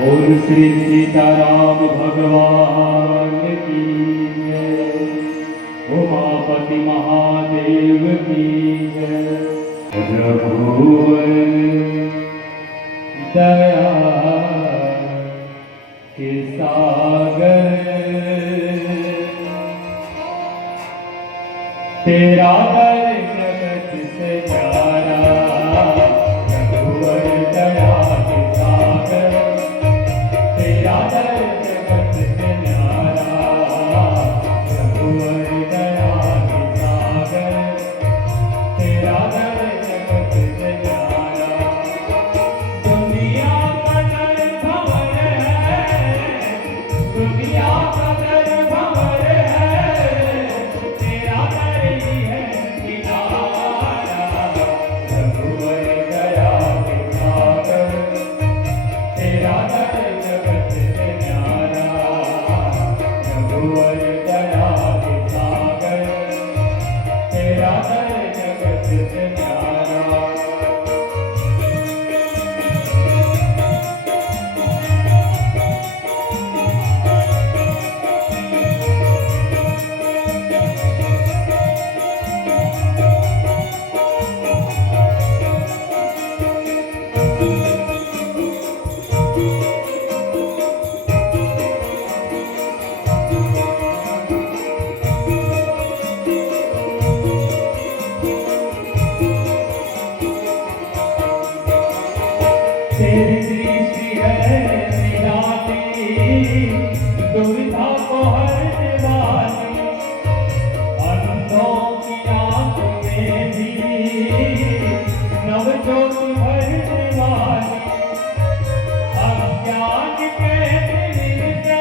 और श्री सीताराम भगवान की जय। उमापति महादेव की जय। रघुवर दया के सागर तेरा दर जगत से न्यारा। रघुवर दया के सागर तेरा दर जगत से न्यारा। रघुवर दया के सागर तेरा दर जगत से न्यारा। दुनिया का दर भंवर है, दुनिया का दर भंवर है, तेरा दर ही है किनारा। रघुवर दया के सागर तेरा दर जगत से न्यारा। रघुवर दया के सागर तेरा दर जगत से न्यारा। तेरी दृष्टि है निराली, दुविधा को हरने वाली। अंधों की आँख में भी नवज्योति भरने वाली। अज्ञान के तिमिर से,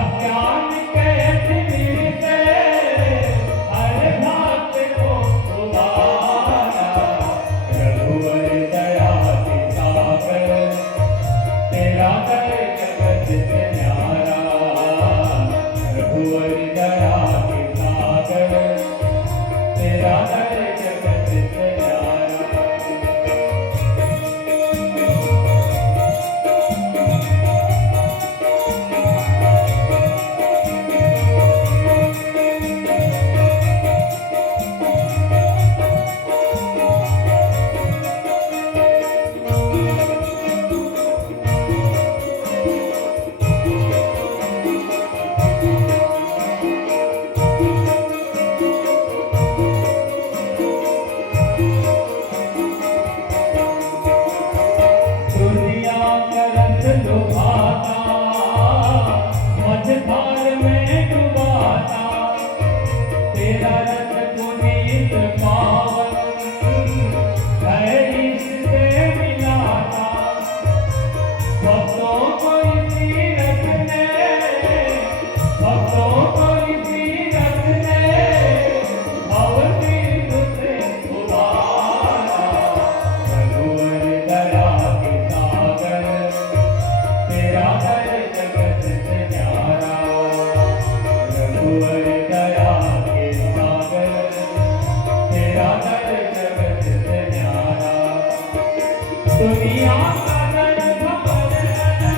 अज्ञान के तिमिर से हर भाग को उबारा। रघुवर दया के सागर तेरा दर जगत से न्यारा। रघुवर दया के सागर तेरा दर जगत से न्यारा। दुनिया का रस लुभाता, मझधार में डुबाता। तेरा रस पुनीत पावन है इससे मिलाता। भक्तों को इसी रस ने, भक्तों को इसी रस ने भवतीर्थ से उबारा। रघुवर दया के सागर तेरा दर जगत से न्यारा। रघुवर दया के सागर तेरा दर जगत से न्यारा। दुनिया का दर भंवर है,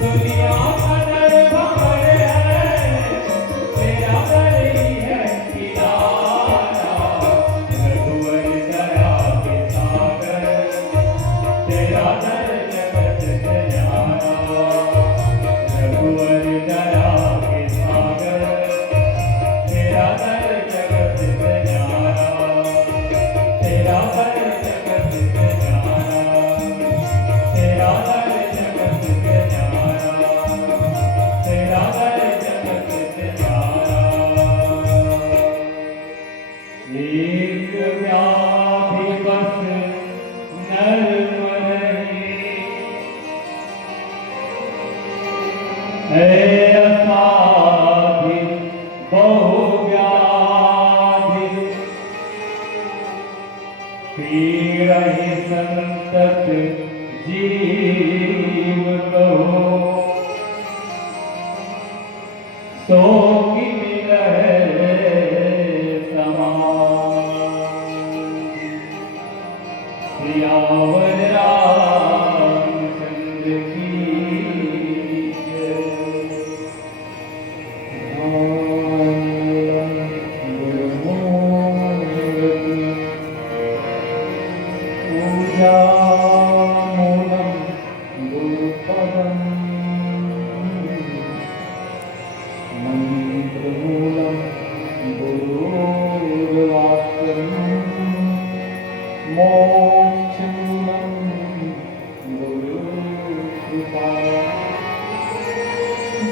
दुनिया का दर भंवर है, तेरा दर ही है किनारा। रघुवर दया के सागर तेरा दर जगत से न्यारा। रघुवर दया के सागर तेरा दर जगत से न्यारा। तेरा दर जगत से न्यारा। तेरा दर जगत से न्यारा। तेरा दर जगत से न्यारा। एक व्याधि बस नर मरहि, है असाधि बहु व्याधि। पीड़हि संतत जीव कहो, सो कि मिलहि समान। सियावर राम मोक्षं गुरुकृपा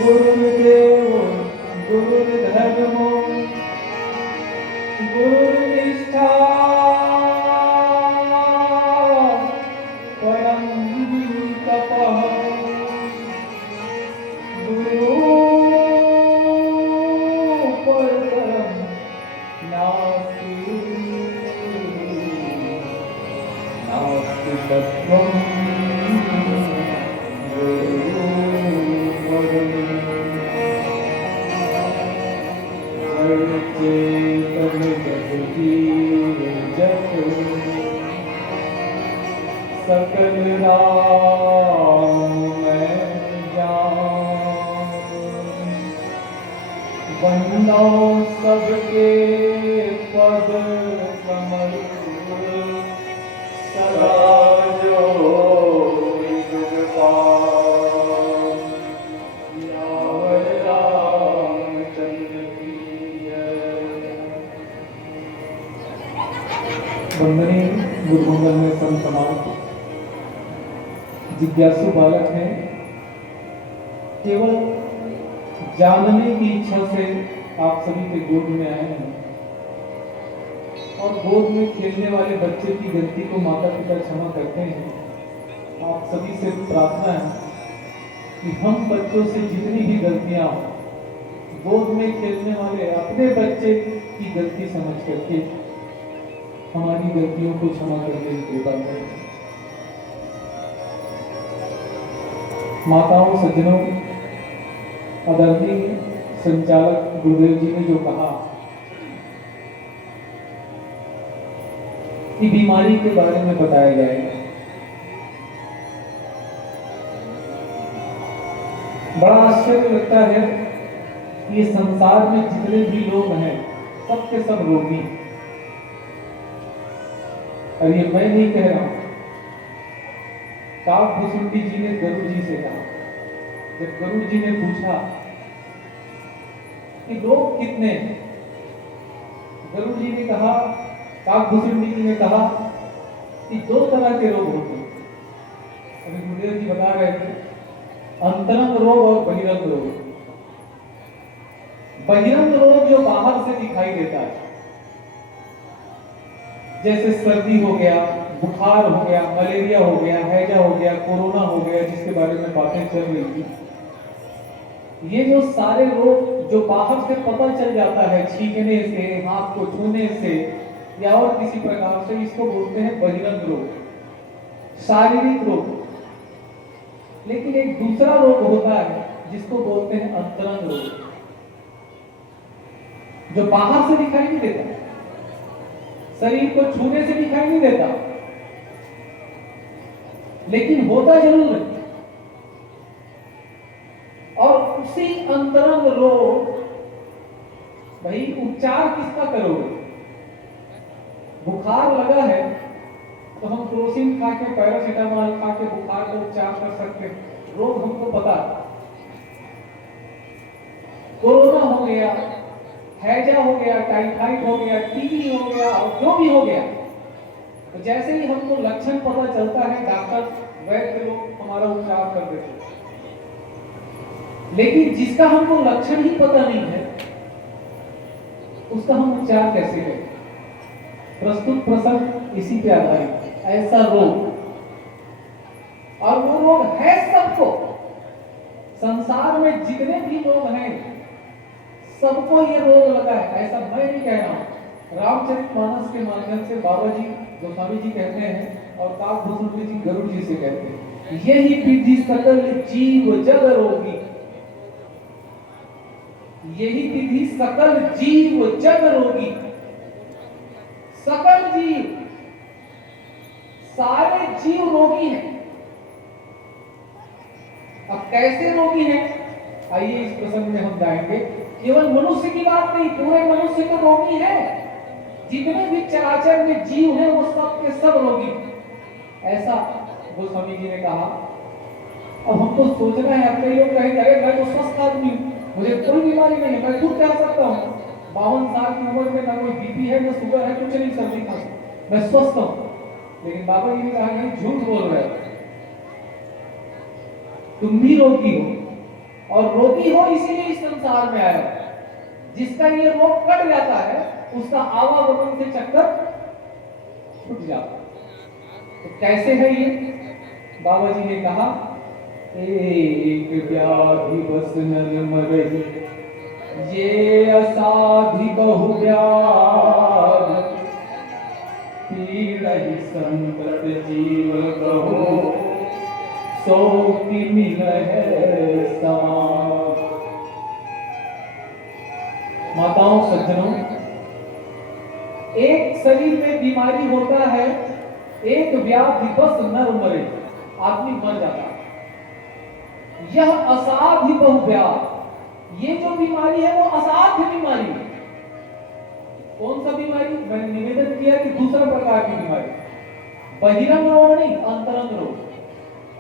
गुरुर्देवो गुरुर्धर्मो गुरुर्निष्ठा परं तपः गुरुपरं नास्ति नास्ति तत्त्वं चेतन जगजीव जग सकल राम मैं जान वंदो सबके पद कमल सदा जो जुग पार यावर रामचंद्र की वंदनीय गुरुमंगल में संत समाज जिज्ञासु बालक हैं, केवल जानने की इच्छा से आप सभी के गोद में आए हैं और गोद में खेलने वाले बच्चे की गलती को माता पिता क्षमा करते हैं। आप सभी से प्रार्थना है कि हम बच्चों से जितनी भी गलतियां हो, गोद में खेलने वाले अपने बच्चे की गलती समझ करके हमारी गलतियों को क्षमा करके कृपा करें। माताओं, सज्जनों, आदरणीय संचालक गुरुदेव जी ने जो कहा कि बीमारी के बारे में बताया जाएगा, बड़ा आश्चर्य लगता है कि इस संसार में जितने भी लोग हैं सब के सब रोगी हैं। और ये मैं नहीं कह रहा हूं, काकभूषुंडी जी ने गरुड़ जी से कहा। जब गरुड़ जी ने पूछा कि लोग कितने हैं, गरुड़ जी ने कहा, काकभूषुंडी जी ने कहा कि 2 तरह के रोग होते हैं। अभी गुरुदेव जी बता रहे थे, अंतरंग रोग और बहिरंग रोग। बहिरंग रोग जो बाहर से दिखाई देता है, जैसे सर्दी हो गया, बुखार हो गया, मलेरिया हो गया, हैजा हो गया, कोरोना हो गया, जिसके बारे में बातें चल रही थी। ये जो सारे रोग जो बाहर से पता चल जाता है, छींकने से, हाथ को छूने से या और किसी प्रकार से, इसको बोलते हैं बहिरंग रोग, शारीरिक रोग। लेकिन एक दूसरा रोग होता है जिसको बोलते हैं अंतरंग रोग, जो बाहर से दिखाई नहीं देता, शरीर को छूने से दिखाई नहीं देता, लेकिन होता जरूर है। और उसी अंतरंग रोग, भाई उपचार किसका करोगे? बुखार लगा है तो हम क्रोसिन खा के, पैरासीटामोल खा के बुखार का उपचार कर सकते हैं, रोग हमको पता है। कोरोना हो गया, हैजा हो गया, टाइफाइड हो गया, टीबी हो गया, और जो भी हो गया, तो जैसे ही हमको लक्षण पता चलता है, डॉक्टर वैद्य लोग हमारा उपचार कर देते हैं। लेकिन जिसका हमको लक्षण ही पता नहीं है, उसका हम उपचार कैसे करें? प्रस्तुत प्रसंग इसी पे आधारित है। ऐसा रोग, और वो रोग है सबको, संसार में जितने भी लोग हैं सबको ये रोग लगा है। ऐसा मैं नहीं कह रहा हूं, रामचरितमानस के माध्यम से बाबा जी गोस्वामी जी कहते हैं और काकभूषुंडी जी गरुड़ जी से कहते हैं, यही विधि सकल जीव जग रोगी, यही विधि सकल जीव जग रोगी। सकल जीव, सारे जीव रोगी हैं। अब कैसे रोगी हैं, आइए इस प्रसंग में हम जाएंगे। केवल मनुष्य की बात नहीं, पूरे मनुष्य तो रोगी है। जितने भी चराचर में जीव हैं वो सब के सब रोगी। ऐसा गोस्वामी जी ने कहा। अब हमको सोचना है, अपने लोग कहेंगे अरे मैं तो स्वस्थ आदमी हूं, मुझे कोई बीमारी नहीं है, मैं खुद कह सकता हूँ 52 साल की उम्र में ना कोई बीपी है, ना शुगर है, कुछ नहीं, सर्दी खांसी, मैं स्वस्थ हूँ। लेकिन बाबा जी ने कहा नहीं, झूठ बोल रहे हो, तुम भी रोगी हो, और रोगी हो इसीलिए इस संसार में आए हो। जिसका ये रोग कट जाता है उसका आवागमन से चक्कर छूट जाता है। तो कैसे है ये? बाबा जी ने कहा, एक व्याधि बस नर मरहि, ये असाधि बहु व्याधि, पीड़हि संतत जीव कहो, सो की मिलहि समाध। माताओं सज्जनों, एक शरीर में बीमारी होता है, एक व्याधि बस नर मरे, आदमी मर जाता है। यह असाध्य बहुव्याध, ये जो बीमारी है वो असाध्य बीमारी है। कौन सा बीमारी? मैंने निवेदन किया कि दूसरा प्रकार की बीमारी, बहिरंग रोग नहीं, अंतरंग रोग।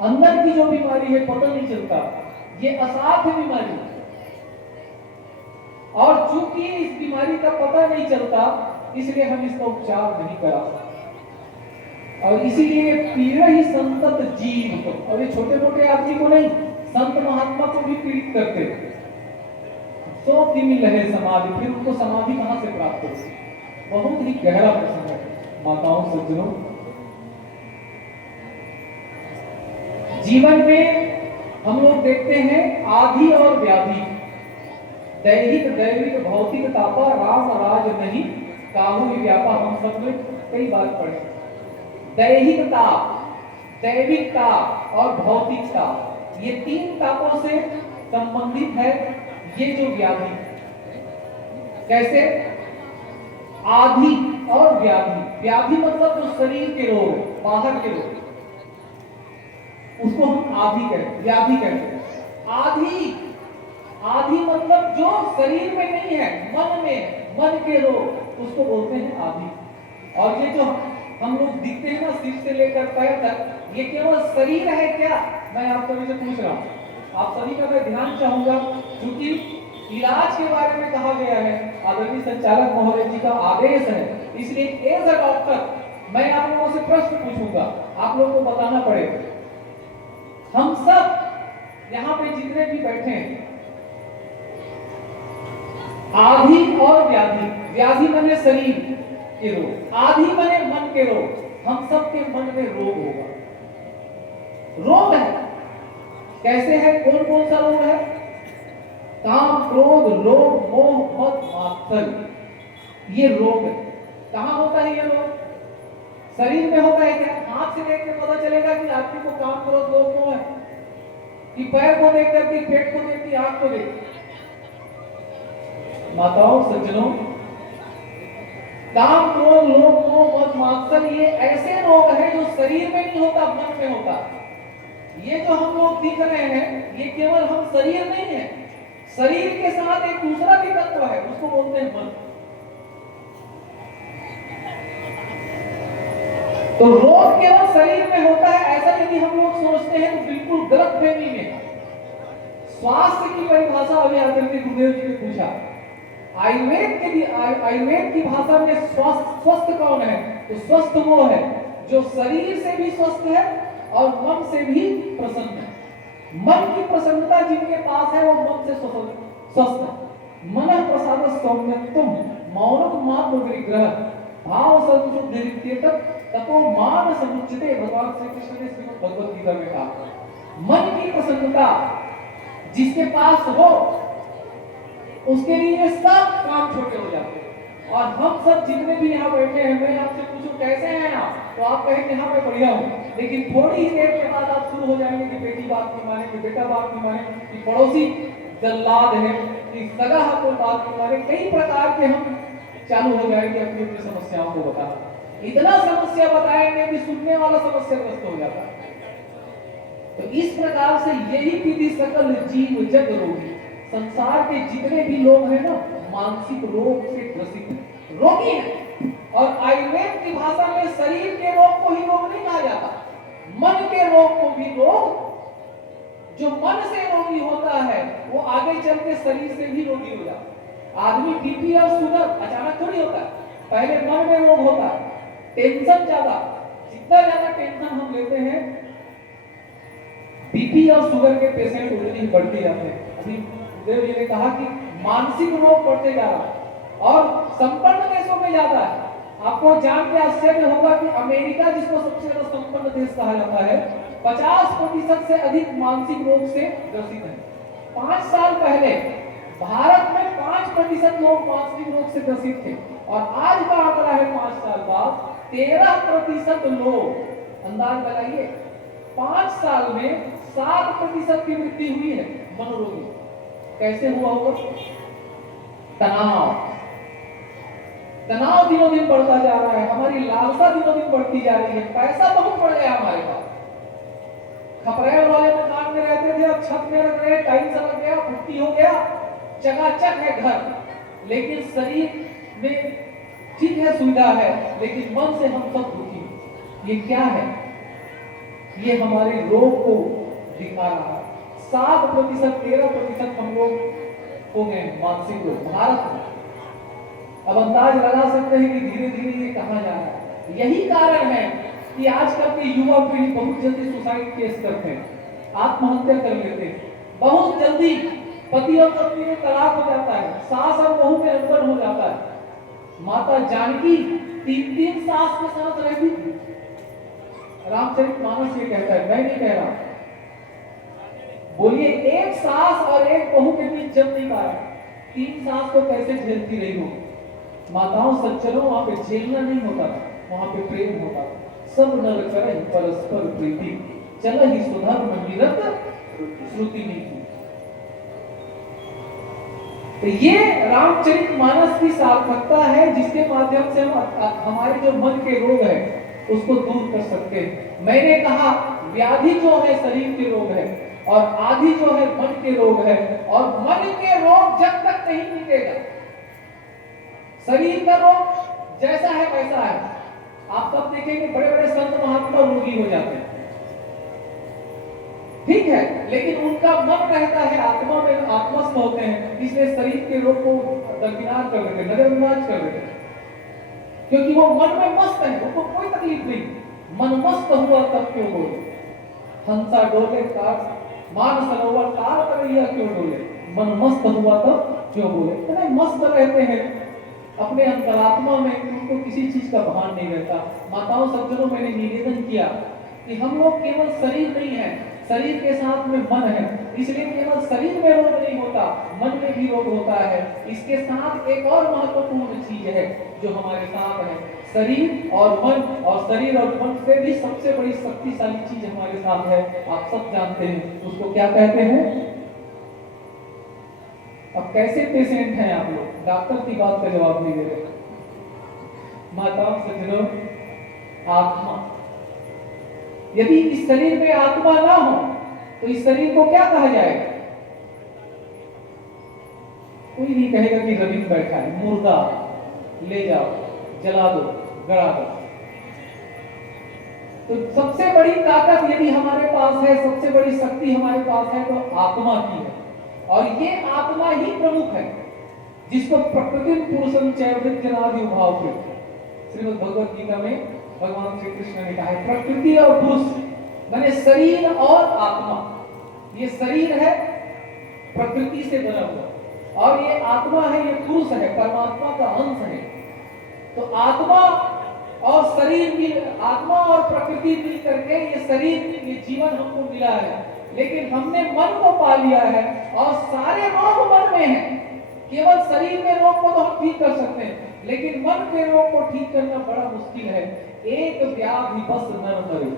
अंदर की जो बीमारी है पता नहीं चलता, ये असाध्य बीमारी है। और चूंकि इस बीमारी का पता नहीं चलता, इसलिए हम इसका उपचार नहीं करा सकते। और इसीलिए पीड़ा ही संतत जीव को, और ये छोटे मोटे आदमी को नहीं, संत महात्मा को भी पीड़ित करते। सो की मिलहि समाधि, फिर उनको समाधि कहां से प्राप्त होगी? बहुत ही गहरा प्रश्न है माताओं सज्जनों। जीवन में हम लोग देखते हैं आधि और व्याधि, दैहिक दैविक भौतिक तापा, राम राज नहीं काहू व्यापा, हम सब में कई बार पढ़े। दैहिक ताप, दैविक ताप और भौतिक ताप, ये तीन तापों से संबंधित है ये जो व्याधि। कैसे? आधि और व्याधि। व्याधि मतलब जो शरीर के रोग, बाहर के रोग, उसको हम आधि कहते हैं, व्याधि कहते हैं। आधि, आधि मतलब जो शरीर में नहीं है, मन में, मन के रोग, उसको बोलते हैं आधि। और ये जो हम लोग दिखते हैं ना, सिर से लेकर पैर तक, ये केवल शरीर है क्या? मैं आप सभी से पूछ रहा हूँ, आप सभी का मैं ध्यान चाहूंगा, क्योंकि इलाज के बारे में कहा गया है, आदरणीय संचालक महोदय जी का आदेश है, इसलिए एज अ डॉक्टर मैं आप लोगों से प्रश्न पूछूंगा, आप लोगों को बताना पड़ेगा। हम सब यहाँ पे जितने भी बैठे हैं, आधि और व्याधि, व्याधि बने शरीर के रोग, आधि बने मन के रोग। हम सब के मन में रोग होगा, रोग है। कैसे है? कौन कौन सा रोग है? काम क्रोध लोभ मोह मद मात्सर्य, ये रोग है। कहां होता है ये रोग? शरीर में होता है क्या? हाथ से देख के पता चलेगा कि आदमी को काम क्रोध लोभ मोह है, कि पैर को देख करके, पेट को देख के, आंख को देख? माताओं सज्जनों, काम क्रोध लोभ मोह मद मात्सर्य ये ऐसे रोग है जो शरीर में नहीं होता, मन में होता। ये जो हम लोग दिख रहे हैं, ये केवल हम शरीर नहीं है, शरीर के साथ एक दूसरा भी तत्व है, उसको बोलते हैं मन। तो रोग केवल शरीर में होता है, ऐसा यदि हम लोग सोचते हैं तो बिल्कुल गलत फहमी में। स्वास्थ्य की परिभाषा अभी आदरणीय गुरुदेव जी ने पूछा, आयुर्वेद की भाषा में स्वस्थ कौन है? तो स्वस्थ वो है जो शरीर से भी स्वस्थ है और मन से भी प्रसन्न है। मन की प्रसन्नता जिनके पास है वो मन से स्वस्थ है। मन प्रसाद सौम्यत्वम मौनम मात्र विग्रह भाव संशुद्धिरित्येत तपो मान समुच्यते, भगवान श्री कृष्ण ने श्रीमद् भगवद गीता में कहा। मन की प्रसन्नता जिसके पास हो उसके लिए सब काम छोटे हो जाते हैं। और हम सब जितने भी यहाँ बैठे हैं, मैं आपसे पूछूं कैसे हैं आप, तो आप कहेंगे यहाँ पे बढ़िया हूँ, लेकिन थोड़ी ही देर के बाद आप शुरू हो जाएंगे कि बेटी बात नहीं माने, कि बेटा बात नहीं माने, कि पड़ोसी जल्लाद है, कि सगा कोई बात नहीं माने, कई प्रकार के हम चालू हो जाएंगे अपनी अपनी समस्याओं को बताना। इतना समस्या बताएंगे कि सुनने वाला समस्याग्रस्त हो जाता है। तो इस प्रकार से यही विधि सकल जीव जग रोगी, संसार के जितने भी लोग हैं ना, मानसिक रोग से ग्रसित हैं, रोगी हैं। और आयुर्वेद की भाषा में शरीर के रोग को ही रोग नहीं कहा जाता, मन के रोग को भी रोग। जो मन से रोगी होता है वो आगे चल के शरीर से भी रोगी हो जाता है। आदमी बीपी और शुगर अचानक थोड़ी होता है, पहले मन में रोग होता है, टेंशन ज्यादा, जितना ज्यादा टेंशन हम लेते हैं, बीपी और शुगर के पेशेंट उतनी ही बढ़ते जाते हैं। अभी देव जी ने कहा कि मानसिक रोग बढ़ते जा रहा है और संपन्न देशों में ज्यादा है। आपको जान के आश्चर्य होगा कि अमेरिका, जिसको सबसे ज्यादा संपन्न देश कहा जाता है, 50% से अधिक मानसिक रोग से ग्रसित है। 5 साल पहले भारत में 5% लोग मानसिक रोग से ग्रसित थे और आज का आंकड़ा है 5 साल बाद 13% लोग। अंदाज लगाइए, 5 साल में 7% की मृत्यु हुई है मनोरोगी। कैसे हुआ होगा? तनाव दिनों दिन बढ़ता जा रहा है, हमारी लालसा दिनों दिन बढ़ती जा रही है, पैसा बहुत बढ़ गया हमारे पास। खपरेल वाले मकान में रहते थे, अब छत में रह रहे, टाइम से लग गया, पुट्टी हो गया, चकाचक है घर, लेकिन शरीर में ठीक है, सुविधा है, लेकिन मन से हम सब दुखी। ये क्या है? ये हमारे रोग को दिखा रहा है। 7%, 13% हम लोग हो गए मानसिक रोग भारत में। अब अंदाज लगा सकते हैं कि धीरे धीरे ये कहां जा रहा है। यही कारण है कि आजकल की युवा पीढ़ी बहुत जल्दी सुसाइड केस करते हैं, आत्महत्या कर लेते हैं। बहुत जल्दी पति और पत्नी में तलाक हो जाता है, सास और बहू में अंतर हो जाता है। माता जानकी 3 सास के साथ रहती थी। रामचरितमानस ये कहता है, मैं नहीं कह रहा। बोलिए, एक सास और एक बहू के बीच जम नहीं पाया, 3 सास को कैसे झेलती रही हो? माताओं सज्जनों, वहां पे झेलना नहीं होता था, वहां पे प्रेम होता था। सब नर करहि परस्पर प्रीति, चलहि सुधर्म निरत श्रुति नीति। तो ये रामचरितमानस की सार्थकता है, जिसके माध्यम से हम हमारे जो मन के रोग है उसको दूर कर सकते हैं। मैंने कहा व्याधि जो है शरीर के रोग है और आदि जो है मन के रोग है, और मन के रोग जब तक नहीं मिटेगा, शरीर का रोग जैसा है वैसा है। आप सब देखेंगे बड़े बड़े संत महात्मा रोगी हो जाते हैं, ठीक है, लेकिन उनका मन रहता है आत्मा में, आत्मस्थ होते हैं, इसलिए शरीर के रोग को दरकिनार कर देते, नजरअंदाज कर देते, क्योंकि वो मन में मस्त है, उनको कोई तकलीफ नहीं। मन मस्त हुआ तब क्यों बोले, हंसा डोले मान सरोवर तार तरैया क्यों डोले, मन मस्त हुआ तब क्यों बोले। इतने मस्त रहते हैं अपने अंतरात्मा में, उनको किसी चीज का भान नहीं रहता। माताओं सज्जनों, मैंने निवेदन किया कि हम लोग केवल शरीर नहीं है, शरीर के साथ में मन है, इसलिए केवल शरीर में रोग नहीं होता, मन में भी रोग होता है। इसके साथ एक और महत्वपूर्ण चीज है जो हमारे साथ है, शरीर और मन, और शरीर और मन से भी सबसे बड़ी शक्तिशाली चीज हमारे साथ है, आप सब जानते हैं, उसको क्या कहते हैं? अब कैसे पेशेंट हैं आप लोग, डॉक्टर की बात का जवाब नहीं दे रहे। माताओं सज्जनों, आत्मा, यदि इस शरीर में आत्मा ना हो तो इस शरीर को क्या कहा जाएगा? कोई नहीं कहेगा कि रविंद्र बैठा है, मुर्दा, ले जाओ, जला दो, गड़ा दो। तो सबसे बड़ी ताकत यदि हमारे पास है, सबसे बड़ी शक्ति हमारे पास है, तो आत्मा की है, और ये आत्मा ही प्रमुख है, जिसको प्रकृति पुरुषं चैवृत्यनादि भाव के श्रीमद् भगवत गीता में भगवान श्री कृष्ण ने कहा है, प्रकृति और पुरुष माने शरीर और आत्मा। ये शरीर है प्रकृति से बना हुआ, और ये आत्मा है, ये पुरुष है, परमात्मा का अंश है। तो आत्मा और शरीर की, आत्मा और प्रकृति मिल करके ये शरीर, ये जीवन हमको मिला है, लेकिन हमने मन को पा लिया है और सारे रोग मन में हैं। केवल शरीर में रोग को तो हम ठीक कर सकते हैं, लेकिन मन के रोग को ठीक करना बड़ा मुश्किल है। एक व्याधि बस नर मरे,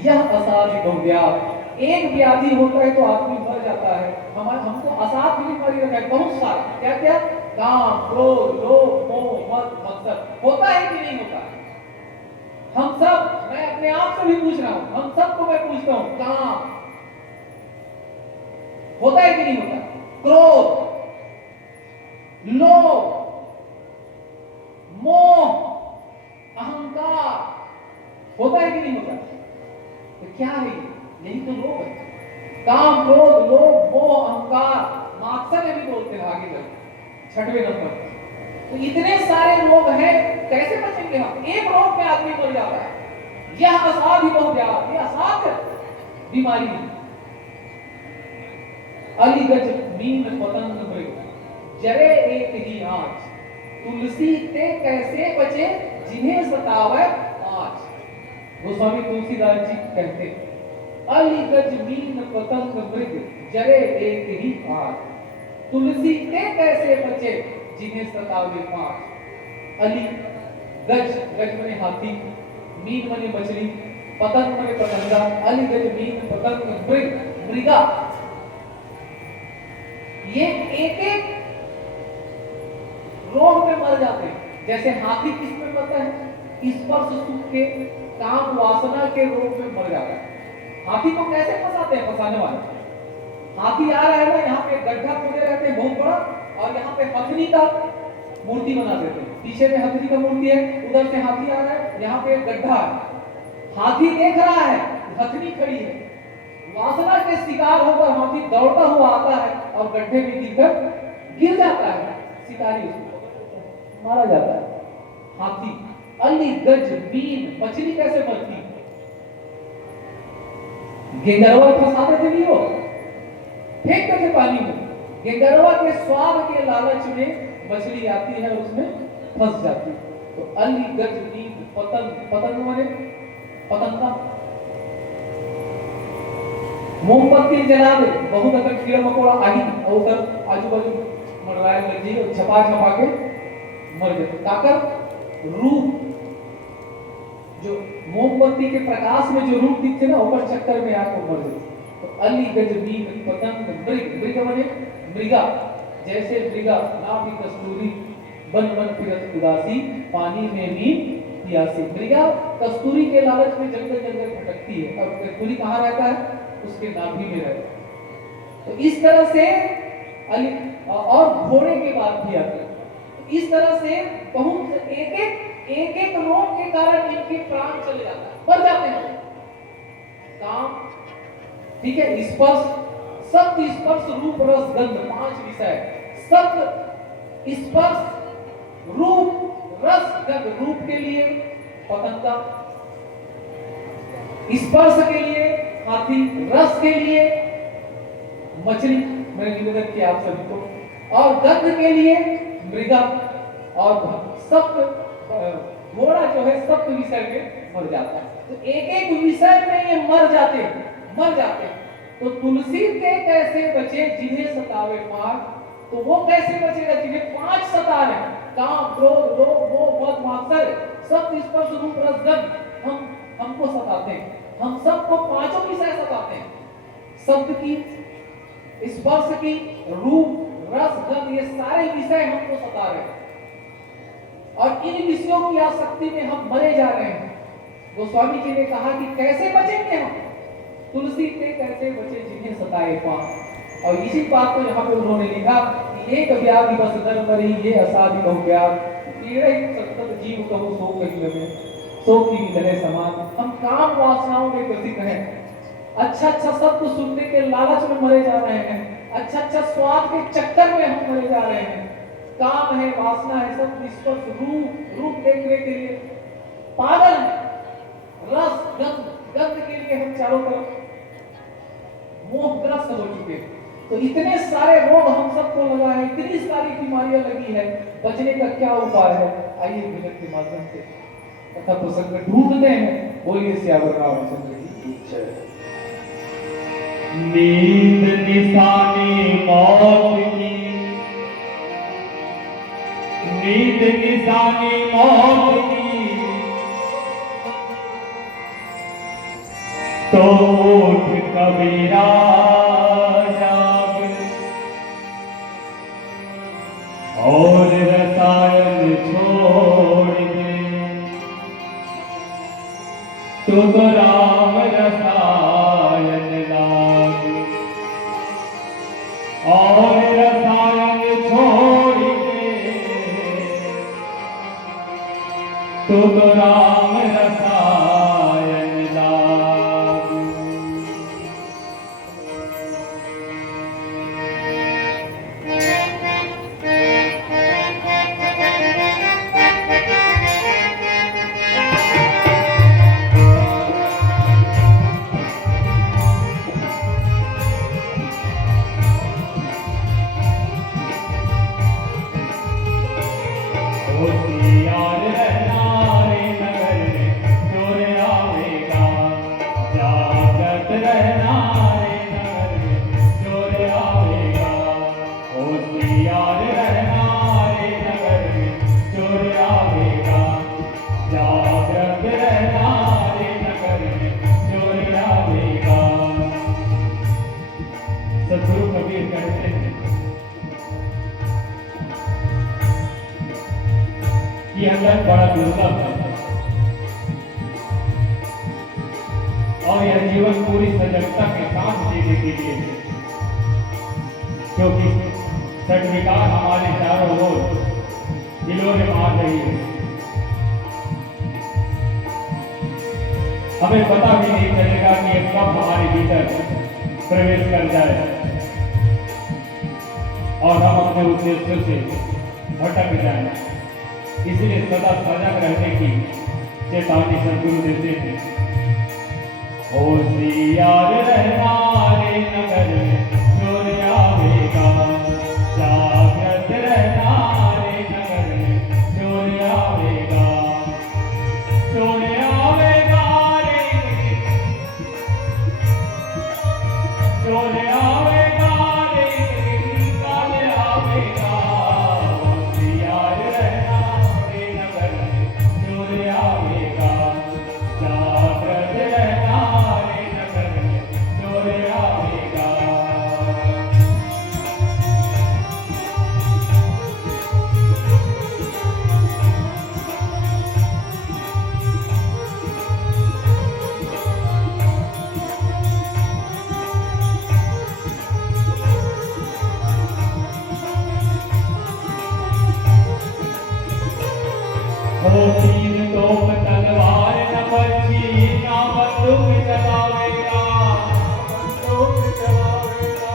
यह असाध्य व्याधि। एक व्याधि होता है तो आदमी मर जाता है। हमको असाध्य बीमारी रखा है बहुत सारा, क्या क्या, काम, क्रोध, लोभ, मोह, मद, मत्सर, होता है कि नहीं होता? हम सब, मैं अपने आप से भी पूछ रहा हूं, हम सबको मैं पूछता हूं, काम होता है कि नहीं होता? क्रोध, लोभ, मोह, अहंकार, होता है कि नहीं होता? तो क्या है? यही तो रोग है। काम, क्रोध, लोभ, मोह, अहंकार, मात्सर्य भी बोलते हैं आगे चल 6वें नंबर। तो इतने सारे रोग हैं, कैसे बचेंगे हम? एक रोग में आदमी मर जाता है, यह असाध्य बहुव्याध, यह असाध्य बीमारी है। अलीगज मीन पतंग मृग जरे एक ही आंच, तुलसी ते कैसे बचे जिन्हें सतावे आंच। गोस्वामी तुलसीदास जी कहते अलीगज मीन पतंग मृग जरे एक ही आंच, तुलसी ते कैसे बचे जिन्हें सतावे पांच। अली गज, गज मने हाथी, मीन मने मछली, पतंग मने पतंगा। अलीगज मीन पतंग मृग, मृगा, ये एक एक रोग में मर जाते हैं। जैसे हाथी किस में मरता है? स्पर्श सुख के, काम वासना के रोग में मर जाता है। हाथी को कैसे फंसाते हैं? फंसाने वाले, हाथी आ रहा है ना, यहाँ पे गड्ढा खोदे रहते हैं बहुत बड़ा, और यहाँ पे हथनी का मूर्ति बना देते हैं। पीछे में हथनी का मूर्ति है, उधर से हाथी आ रहा है, यहाँ पे एक गड्ढा है। हाथी देख रहा है, हथनी खड़ी है, वासना के शिकार होकर हाथी दौड़ता हुआ आता है और गड्ढे में गिर जाता है। शिकारी उसको मारा जाता है। हाथी, अली गज मीन, मछली कैसे मरती? गेंगरवा फंसाते थे नहीं, वो फेंक देते पानी में। गेंगरवा के स्वाद के लालच में मछली आती है और उसमें फंस जाती है। तो अली गज मीन पतंग, पतंग माने पतंगा। मोमबत्ती जला दे, बहुत अगर कीड़ा मकोड़ा आई और उधर आजू बाजू मरवाए लग जाए और छपा छपा के मर जाते। ताकर रूप, जो मोमबत्ती के प्रकाश में जो रूप दिखते ना, ऊपर चक्कर में आकर मर जाते। तो अली गज मीन पतंग मृग, मृग माने मृगा, जैसे मृगा नाभि कस्तूरी, बन बन फिरत उदासी, पानी में भी प्यासी। मृगा कस्तूरी के लालच में जंगल जंगल भटकती है, और कस्तूरी कहाँ रहता है? उसके नाभि में रहता है। तो इस तरह से अली, और घोड़े के बाद भी आते हैं। तो इस तरह से बहुत एक एक रोग के कारण इनके प्राण चले जाता है, मर जाते हैं। काम, ठीक है, स्पर्श, शब्द स्पर्श रूप रस गंध, 5 विषय। शब्द स्पर्श रूप रस गंध, रूप के लिए पतंगा, स्पर्श के लिए हाथी, रस के लिए मछली, मैंने निवेदन किया आप सभी को, और गंध के लिए मृगा, और सप्त घोड़ा जो है सप्त विषय में मर जाता है। तो एक एक विषय में ये मर जाते हैं। तो तुलसी के कैसे बचे जिन्हें सतावे पांच? तो वो कैसे बचेगा जिन्हें 5 सता रहे हैं? काम, क्रोध, लोभ, मोह, मद, मात्सर्य, सप्त स्पर्श रूप रस गंध हमको सताते हैं। हम सबको 5 विषय सताते हैं। शब्द की, स्पर्श की, रूप, रस, गंध, ये सारे विषय हमको सता रहे हैं, और इन विषयों की आसक्ति में हम मरे जा रहे हैं। गोस्वामी जी ने कहा कि कैसे बचेंगे हम? तुलसी के कैसे बचे जिन्हें सताए पांच। और इसी बात को यहाँ पे उन्होंने लिखा कि एक व्याधि बस नर मरी, ये असाधि बहुव्याध, तेरह सतत जीव कहूँ सो कहीं लगे, सो की मिलने समान। हम काम वासनाओं में ग्रसित हैं, अच्छा शब्द सुनने के लालच में मरे जा रहे हैं, अच्छा स्वाद के चक्कर में हम मरे जा रहे हैं। काम है, वासना है, सब स्पर्श रूप देखने के लिए पागल है, रस गंध के लिए हम चारों तरफ मोहग्रस्त हो चुके हैं। तो इतने सारे रोग हम सबको लगा है, इतनी सारी बीमारियां लगी है, बचने का क्या उपाय है? आइए भजन के माध्यम से कथा प्रसंग ढूंढते हैं। बोलिए श्यावर रामचंद्र की जय। नींद निशानी मौत की, नींद निशानी मौत की, तो उठ कबीरा जाग, और रसायन छोड़ दे, तो राम रसायन लाग, और रसायन छोड़ दे, तो राम रसायन लाग। यह धन बड़ा दुर्लभ है और यह जीवन पूरी सजगता के साथ जीने के लिए है, क्योंकि सर्टिफिकेट हमारे चारों ओर हिलोरे मार रही है। हमें पता भी नहीं चलेगा कि ये कब हमारे भीतर प्रवेश कर जाए और हम अपने उद्देश्यों से भटक जाए। इसलिए सदा सजग रहने की चेतावनी सदगुरु देते हैं। होशियार रहना रे नगर में चोर आवेगा, जागृत रहना रे नगर में चोर आवेगा, चोर आवेगा रे, चोर आवेगा रे, काल आवेगा। होशियार रहना रे नगर में चोर आवेगा, जागृत रहना रे नगर में चोर आवेगा। ओ तीर तोप तलवार न बची, ना बंदूक चलावेगा, बंदूक चलावेगा,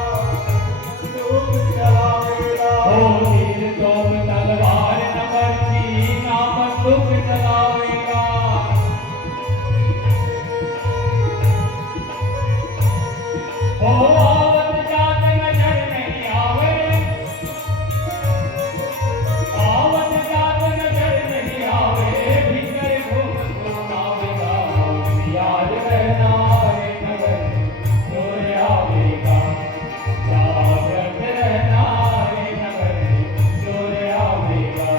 बंदूक चलावेगा। ओ तीर तोप तलवार न बची, ना बंदूक चलावेगा। ओ आवत जात नजर नहीं आवे, आवत जात नजर नहीं आवे, भीतर घूम घूम आवेगा। होशियार रहना रे नगर में चोर आवेगा, जागृत रहना रे नगर में चोर आवेगा।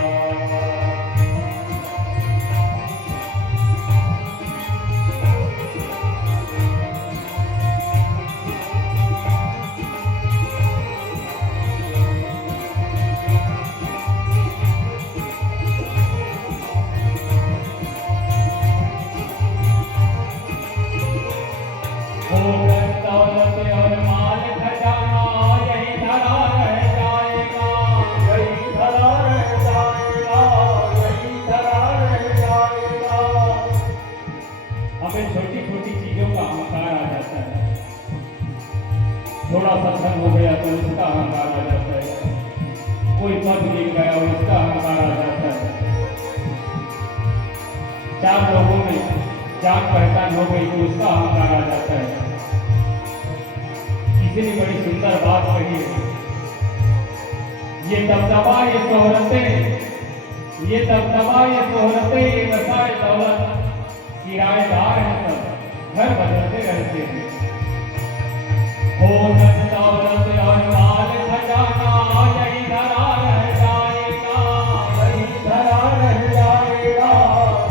होकर दौलत और माल खजाना यही धरा रह जाएगा, यही धरा रह जाएगा, यही धरा रह जाएगा। हमें छोटी छोटी चीजों का अहंकार आ जाता है, थोड़ा सा धन हो गया तो उसका अहंकार आ जाता है, कोई पद मिल गया और उसका अहंकार आ जाता है। चार लोगों में जान पहचान हो गई तो उसका अहंकार आ जाता है। किसी ने बड़ी सुंदर बात कही है, ये दबदबा ये शोहरतें, ये दबदबा ये शोहरतें, ये नशाए दौलत किराएदार हैं, सब घर बदलते रहते हैं। हो धन दौलत और माल खजाना यही धरा रह जाएगा, यही धरा रह जाएगा,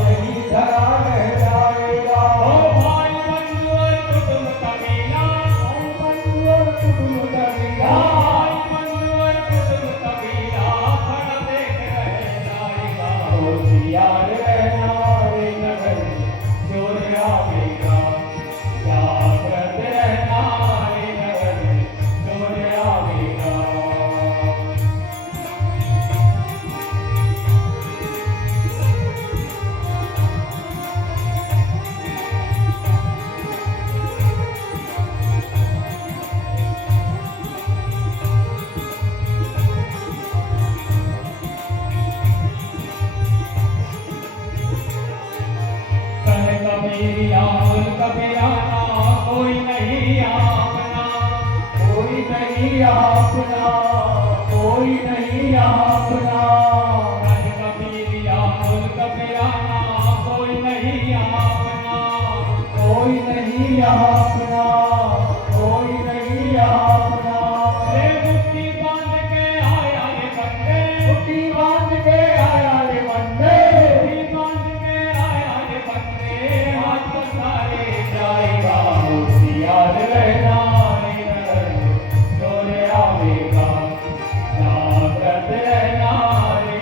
यही धरा रह जाएगा। ओ भाई बंधु और कुटुंब कबीला, भाई बंधु और कुटुंब कबीला, भाई बंधु और कुटुंब कबीला खड़ा देख रह जाएगा। होशियार रहना रे नगर में चोर आवेगा, जागृत रहना रे नगर में चोर आवेगा। कह कबीरिया बोल कबीराना, कोई नहीं अपना, कोई नहीं अपना, कोई नहीं अपना। कह कबीरिया बोल कबीराना, कोई नहीं अपना, कोई नहीं अपना, कोई नहीं अपना। रे मुट्ठी बांध के आया रे बंदे, मुट्ठी बांध के आया रे बंदे, मुट्ठी बांध के आया रे बंदे, हाथ पसारे जाएगा। होशियार रहना रे नगर में चोर आवेगा, जागृत रहना रे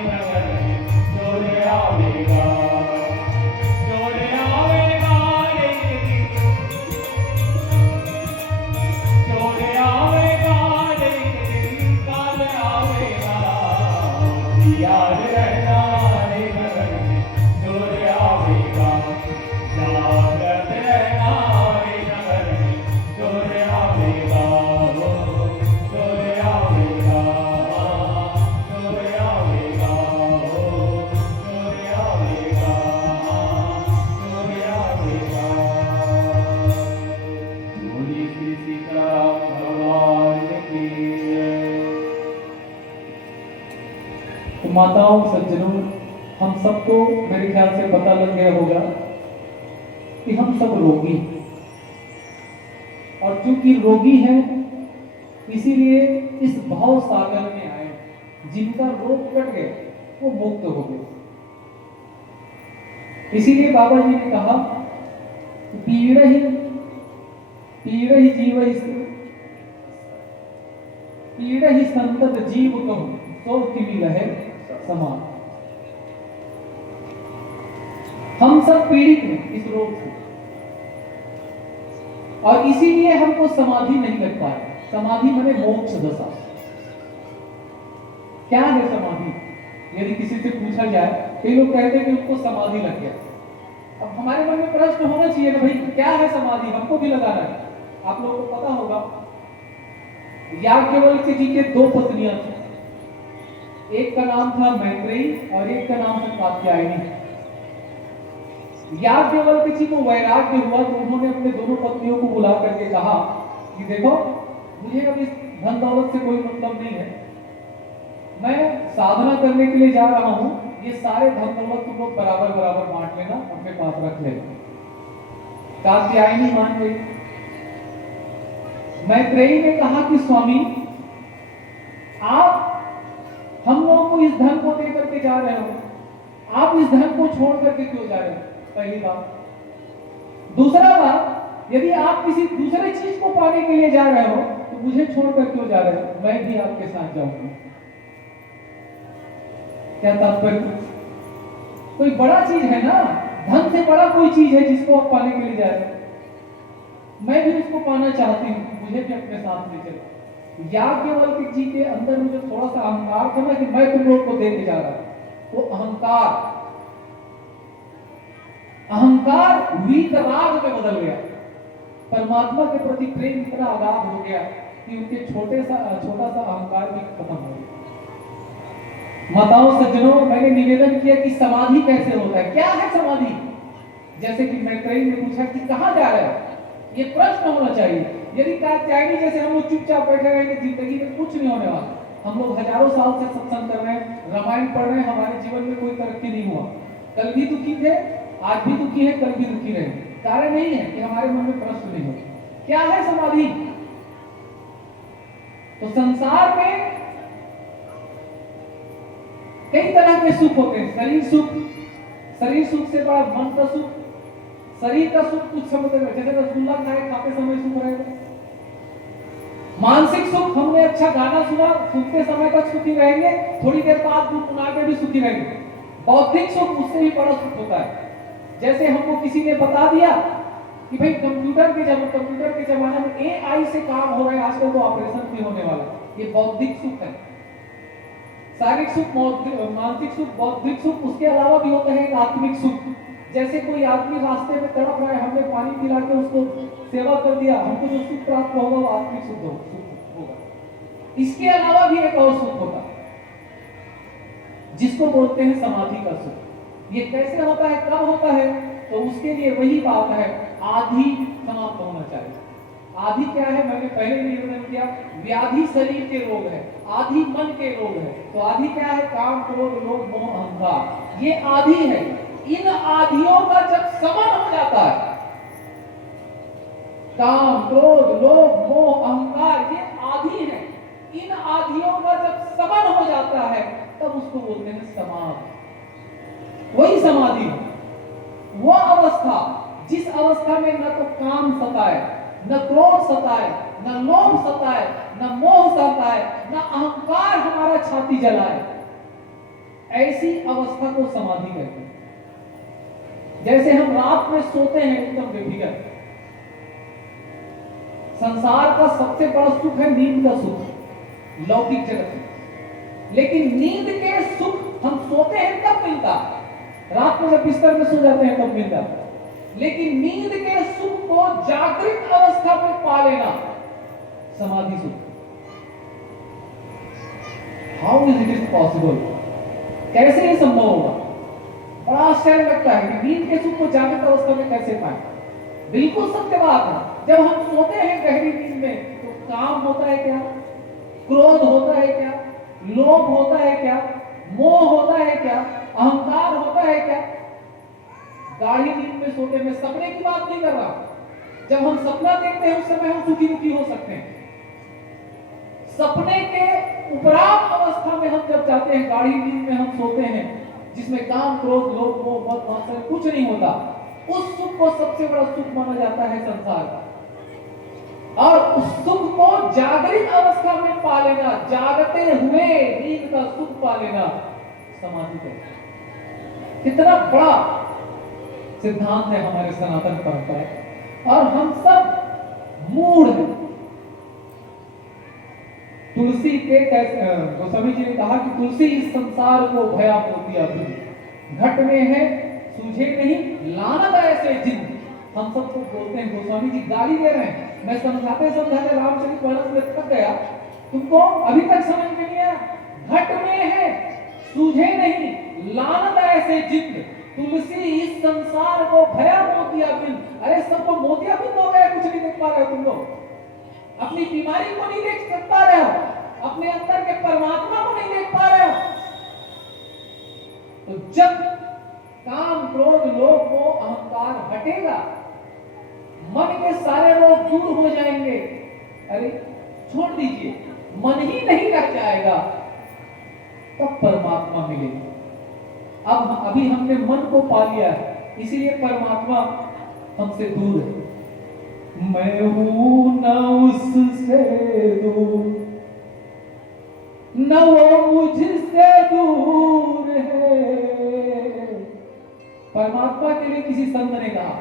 माताओं सज्जनों, हम सबको मेरे ख्याल से पता लग गया होगा कि हम सब रोगी हैं। और चूंकि रोगी हैं इसीलिए इस भाव सागर में आए। जिनका रोग कट गए वो मुक्त हो गए। इसीलिए बाबा जी ने कहा पीड़ ही जीव पीड़ ही संतत जीव कहूं तो किमी लहे समान। हम सब पीड़ित हैं इस रोग से और इसीलिए हमको समाधि नहीं लग पा रहा। समाधि माने मोक्ष दशा। क्या है समाधि? यदि किसी से पूछा जाए, कई लोग कहते हैं कि उनको समाधि लग गया। अब हमारे मन में प्रश्न होना चाहिए ना भाई, क्या है समाधि? हमको भी लगाना है। आप लोगों को पता होगा याज्ञवल्क्य जी के दो पत्नियां थी। एक का नाम था मैत्रेयी और एक का नाम था कात्यायनी। याज्ञवल्क्य जी को वैराग्य हुआ तो उन्होंने अपने दोनों पत्नियों को बुला करके कहा कि देखो, मुझे अब इस धन दौलत से कोई मतलब नहीं है। मैं साधना करने के लिए जा रहा हूं। ये सारे धन दौलत तुम लोग बराबर बराबर बांट लेना, अपने पास रख लेना। कात्यायनी मान गई। मैत्रेयी ने कहा कि स्वामी, आप हम लोगों को इस धन को दे करके जा रहे हो, आप इस धन को छोड़ करके क्यों जा रहे हो? पहली बात। दूसरा बात, यदि आप किसी दूसरे चीज को पाने के लिए जा रहे हो तो मुझे छोड़कर क्यों जा रहे हो? मैं भी आपके साथ जाऊंगा। क्या तात्पर्य? कोई बड़ा चीज है ना, धन से बड़ा कोई चीज है जिसको आप पाने के लिए जा रहे हो। मैं भी उसको पाना चाहती हूँ, मुझे भी अपने साथ ले चलो। याज्ञवल्क्य जी के अंदर में जो थोड़ा सा अहंकार था ना कि मैं तुम लोग को देके जा रहा हूं, वो अहंकार वीतराग में बदल गया। परमात्मा के प्रति प्रेम इतना अगाध हो गया कि उनके छोटा सा अहंकार भी खत्म हो गया। माताओं सज्जनों, मैंने निवेदन किया कि समाधि कैसे होता है, क्या है समाधि? जैसे कि मैत्रेयी ने पूछा कि कहां जा रहे हैं, ये प्रश्न होना चाहिए। यदि कात्यायनी जैसे हम लोग चुपचाप बैठे रहेंगे, जिंदगी में कुछ नहीं होने वाला। हम लोग हजारों साल से सत्संग कर रहे हैं, रामायण पढ़ रहे हैं, हमारे जीवन में कोई तरक्की नहीं हुआ। कल भी दुखी थे, आज भी दुखी है, कल भी दुखी रहेंगे। कारण नहीं है कि हमारे मन में प्रश्न नहीं होते। क्या है समाधि? तो संसार में कई तरह के सुख होते हैं। शरीर सुख से बड़ा मन का सुख। शरीर का सुख कुछ समय तक, जैसे रसगुल्ला खाए खाते समय सुख रहेगा। मानसिक सुख, हमने अच्छा गाना सुना, सुनते समय तक सुखी रहेंगे, थोड़ी देर बाद गुनगुना के भी सुखी रहेंगे। बौद्धिक सुख उससे भी बड़ा सुख होता है। जैसे हमको किसी ने बता दिया कि भाई कंप्यूटर के जमाने में AI से काम हो रहा है, आजकल तो ऑपरेशन भी होने वाला है। ये बौद्धिक सुख है। शारीरिक सुख, मानसिक सुख, बौद्धिक सुख, उसके अलावा भी होता है एक आत्मिक सुख। जैसे कोई आदमी रास्ते में तड़प रहा है, हमने पानी पिला के उसको सेवा कर दिया, हमको जो सुख प्राप्त होगा वो आत्मिक सुख होगा। इसके अलावा भी एक और सुख होता है जिसको बोलते हैं समाधि का सुख। ये कैसे होता है, कब होता है? तो उसके लिए वही बात है, आदि समाप्त होना चाहिए। आदि क्या है? मैंने पहले भी निवेदन किया, व्याधि शरीर के रोग है, आदि मन के रोग है। तो आदि क्या है? काम, क्रोध, लोभ, मोह, अहंकार, ये आदि है। इन आदियों का जब समन हो जाता है, काम, क्रोध, लोभ, मोह, अहंकार, ये आदि है। इन आदियों का जब समन हो जाता है तब उसको बोलते हैं समाधि। वही समाधि है, वो अवस्था जिस अवस्था में न तो काम सताए, न क्रोध सताए, न लोभ सताए, न मोह सताए, न अहंकार हमारा छाती जलाए, ऐसी अवस्था को समाधि कहते हैं। जैसे हम रात में सोते हैं एकदम बेफिक्र। संसार का सबसे बड़ा सुख है नींद का सुख, लौकिक जगत में। लेकिन नींद के सुख हम सोते हैं तब मिलता, रात में जब बिस्तर में सो जाते हैं तब मिलता। लेकिन नींद के सुख को जागृत अवस्था में पा लेना समाधि सुख। How is it possible? कैसे ये संभव होगा? बड़ा आश्चर्य लगता है कि नींद के सुख को जागृत अवस्था में कैसे पाए। बिल्कुल सत्य बात है। जब हम सोते हैं गहरी नींद में तो काम होता है क्या? क्रोध होता है क्या? लोभ होता है क्या? मोह होता है क्या, अहंकार होता है क्या? गाढ़ी नींद में सोते, मैं सपने की बात नहीं कर रहा। जब हम सपना देखते हैं उस समय हम सुखी दुखी हो सकते हैं। सपने के उपरांत अवस्था में हम जब जाते हैं, गाढ़ी नींद में हम सोते हैं, जिसमें काम क्रोध लोभ मोह मद मात्सर्य कुछ नहीं होता, उस सुख को सबसे बड़ा सुख माना जाता है संसार का। और उस सुख को जागृत अवस्था में पा लेना, जागते हुए नींद का सुख पा लेना समाधि है। कितना बड़ा सिद्धांत है हमारे सनातन परंपरा का। और हम सब मूढ़ हैं। तुलसी के गोस्वामी जी ने कहा कि तुलसी इस संसार को भया मोतिया बिन, घट में है सूझे नहीं लानत ऐसे जिन। हम सबको बोलते हैं, गोस्वामी जी गाली दे रहे हैं। मैं समझाते समझाते रामचरितमानस में थक गया, तुमको अभी तक समझ में नहीं आया। घट में है सूझे नहीं लानत ऐसे जिन, तुलसी इस संसार को भया मोतिया बिन। अरे सबको मोतिया बिन हो गया, कुछ नहीं देख पा रहे हो तुम लोग, अपनी बीमारी को नहीं देख पा रहे हो, अपने अंदर के परमात्मा को नहीं देख पा रहे हो। तो जब काम क्रोध लोभ मोह अहंकार हटेगा, मन के सारे रोग दूर हो जाएंगे। अरे छोड़ दीजिए, मन ही नहीं रह जाएगा, तब परमात्मा मिलेगा। अब अभी हमने मन को पा लिया है, इसीलिए परमात्मा हमसे दूर है। मैं हूं न उससे दूर, न वो मुझसे दूर है। परमात्मा के लिए किसी संत ने कहा,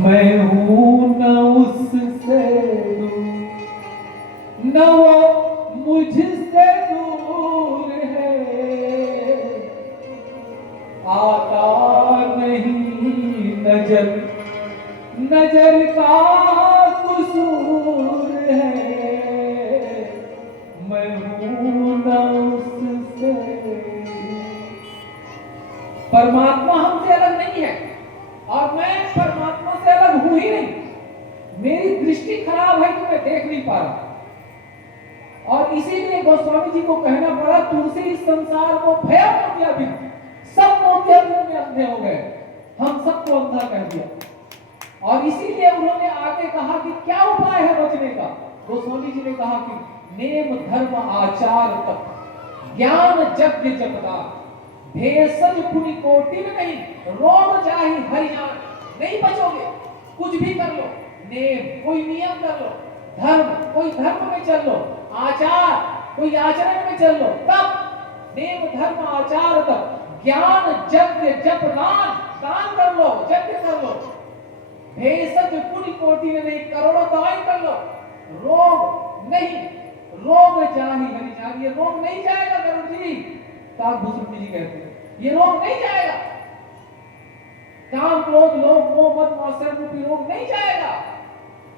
मैं हूं न उससे दूर, न वो मुझसे दूर है। आता नहीं नजर, नजर का कसूर है। मैं हूं न उससे। परमात्मा हमसे अलग नहीं है और मैं परमात्मा से अलग हूं ही नहीं। मेरी दृष्टि खराब है कि मैं देख नहीं पा रहा, और इसीलिए गोस्वामी जी को कहना पड़ा, तुलसी इस संसार को भया मोतिया बिन। सब मोतिया बिन में अंधे हो गए, हम सबको अंधा कर दिया। और इसीलिए उन्होंने आगे कहा कि क्या उपाय है बचने का। गोस्वामी जी ने कहा कि नेम धर्म आचार तप, ज्ञान यज्ञ जपदा, भेषज पुनि कोटि में नहीं, रोग जाहि हरियाण। नहीं बचोगे, कुछ भी कर लो, नेम कोई नियम कर लो, धर्म कोई धर्म में चल लो, आचार कोई आचरण में चल लो, तब नेम धर्म आचार तप, ज्ञान यज्ञ जप दान, दान कर लो, यज्ञ कर लो, भेषज पुनि कोटि में नहीं, करोड़ों दवाई कर लो, रोग नहीं, रोग जाहि हरियाण। ये रोग नहीं जाएगा गरुड़ जी, काकभूषण जी कहते हैं, ये रोग नहीं जाएगा। काम क्रोध लोभ मोह मद मात्सर्य रूपी रोग नहीं जाएगा।